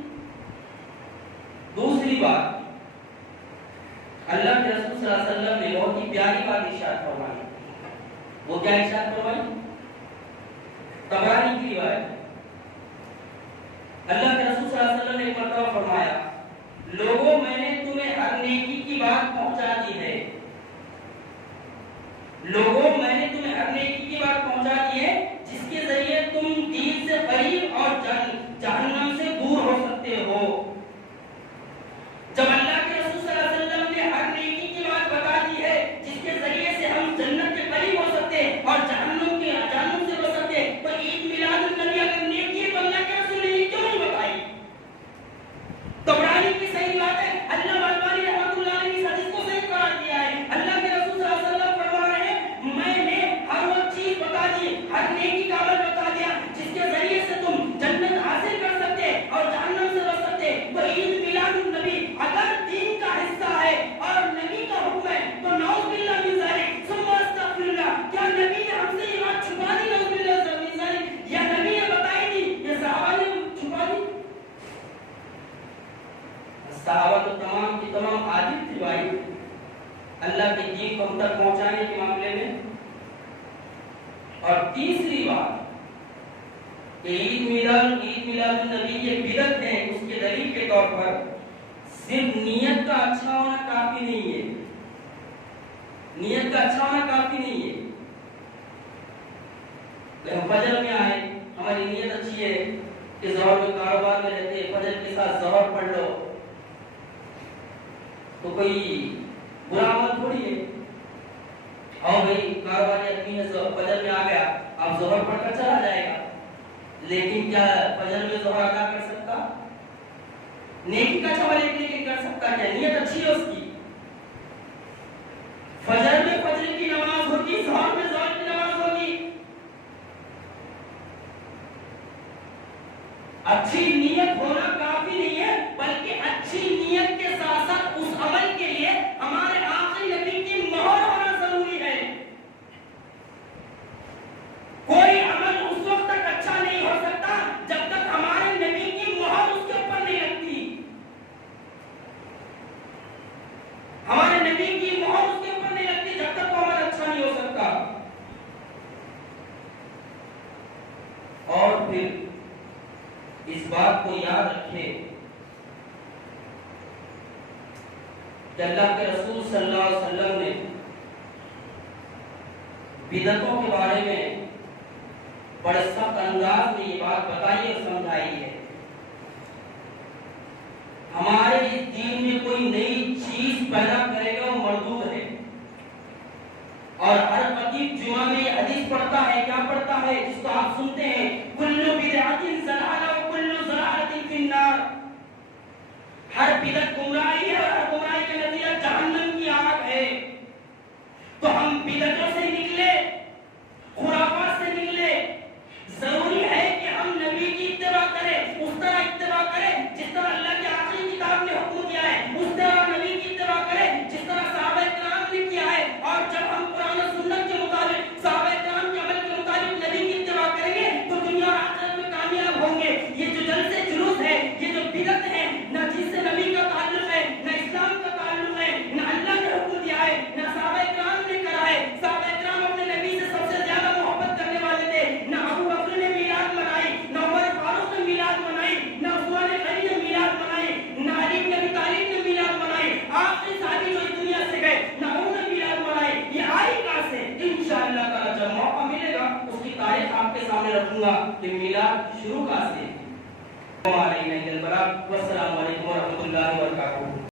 دوسری بات، اللہ کے رسول صلی اللہ علیہ وسلم نے بہت ہی پیاری بات ارشاد فرمائی. وہ کیا ارشاد فرمائی؟ طبرانی کی روایت ہے. اللہ کے رسول صلی اللہ علیہ وسلم نے ایک مرتبہ فرمایا، لوگوں میں نے تمہیں ہر نیکی کی بات پہنچا دی ہے. لوگوں میں نے تمہیں ہر نیکی کی بات پہنچا دی ہے جس کے ذریعے تم دین سے قریب اور جہنم سے دور ہو سکتے ہو. جب اللہ کے رسول صلی اللہ علیہ وسلم نے ہر نیکی کی بات بتا دی ہے جس کے ذریعے سے ہم جنت کے قریب ہو سکتے اور جہنم سے بچ سکتے، تو عید میلاد النبی اگر نیکی ہے تو اللہ کے رسول نے کیوں نہیں بتائی؟ طبرانی کی صحیح بات ہے، علامہ البانی رحمۃ اللہ علیہ نے اس حدیث کو صحیح قرار دیا ہے. اللہ کے رسول صلی اللہ علیہ وسلم فرما رہے ہیں، میں نے ہر وہ چیز بتا دی، ہر نیکی کا عمل بتا دیا جس کے ذریعے سے تم جنت حاصل کر سکتے اللہ کے دین کو ہم تک پہنچانے کے معاملے میں. اور تیسری بات کہ عید میلاد النبی یہ بدعت ہے، اس کے دلیل کے طور پر صرف نیت کا اچھا ہونا کافی نہیں ہے. نیت کا اچھا ہونا کافی نہیں ہے. ہم فجر میں آئے، ہماری نیت اچھی ہے کہ ظہر میں کاروبار میں رہتے ہیں، فجر کے ساتھ ظہر پڑھ لو تو کوئی برا عمل تھوڑی ہے. اور بھائی کاروباری آدمی ہے، فجر میں آ گیا، اب ظہر پڑھ کر چلا جائے گا، لیکن کیا فجر میں ظہر ادا کر سکتا؟ نیکی کا عمل ایک لیکن کر سکتا کیا؟ نیت اچھی ہے اس کی. فجر میں فجر کی نماز ہوگی، ظہر میں ظہر کی نماز ہوگی. اچھی نیت ہونا کافی نہیں ہے، بلکہ اچھی نیت کے ساتھ ساتھ اس عمل کے لیے ہمارے آخری نبی کی مہر ہونا ضروری ہے. کوئی عمل اس وقت تک اچھا نہیں ہو سکتا جب تک ہمارے نبی کی مہر اس کے اوپر نہیں لگتی. ہمارے نبی کی مہر اس کے اوپر نہیں لگتی جب تک وہ عمل اچھا نہیں ہو سکتا. اور پھر اس بات کو یاد رکھے کہ اللہ کے رسول صلی اللہ علیہ وسلم نے بدعتوں کے بارے میں بڑے سخت انداز میں یہ بات بتائی اور سمجھائی ہے. ہمارے اس دین میں کوئی نئی چیز پیدا کرے گا وہ مردود ہے. اور ہر خطیب جمعہ میں یہ حدیث پڑھتا ہے، کیا پڑھتا ہے جس کو آپ سنتے ہیں، کل بدعۃ ضلالہ وکل ضلالۃ فی النار. ہر بدعت گمراہی ہے اور ہر گمراہی کا نتیجہ جہنم کی آگ ہے. تو ہم بدعتوں سے نکلے، خرافات سے نکلے. ضروری ہے کہ ہم نبی کی اتباع کریں، اس طرح اتباع کریں جس طرح اللہ کی آخری کتاب نے حکم دیا ہے، اس طرح نبی کی اتباع کریں جس طرح صحابہ کرام نے کیا ہے. اور جب ہم قرآن و سنت کے مطابق صحابہ کرام کے عمل کے مطابق نبی کی اتباع کریں گے تو دنیا اور آخرت میں کامیاب ہوں گے. یہ جو جلسے جلوس ہے، یہ جو بدعت ہے، نہ جس سے نبی کا تعلق ہے، نہ اسلام کا تعلق ہے، نہ اللہ نے حکم دیا ہے، نہ صحابہ کرام نے کرا ہے. صحابہ کرام اپنے نبی سے سب سے زیادہ محبت کرنے والے تھے. نہ ابو بکر نے میلاد منائی، نہ عمر فاروق نے میلاد منائی، نہ عثمان غنی نے میلاد منائی، نہ علی بن ابی طالب نے میلاد منائی. آخری صحابی جو اس دنیا سے گئے نہ انہوں نے میلاد منائی. یہ آئی کہاں سے؟ انشاءاللہ تعالی جب موقع ملے گا اس کی تاریخ آپ کے سامنے رکھوں گا کہ میلاد شروع کہاں سے. والسلام علیکم ورحمۃ اللہ وبرکاتہ.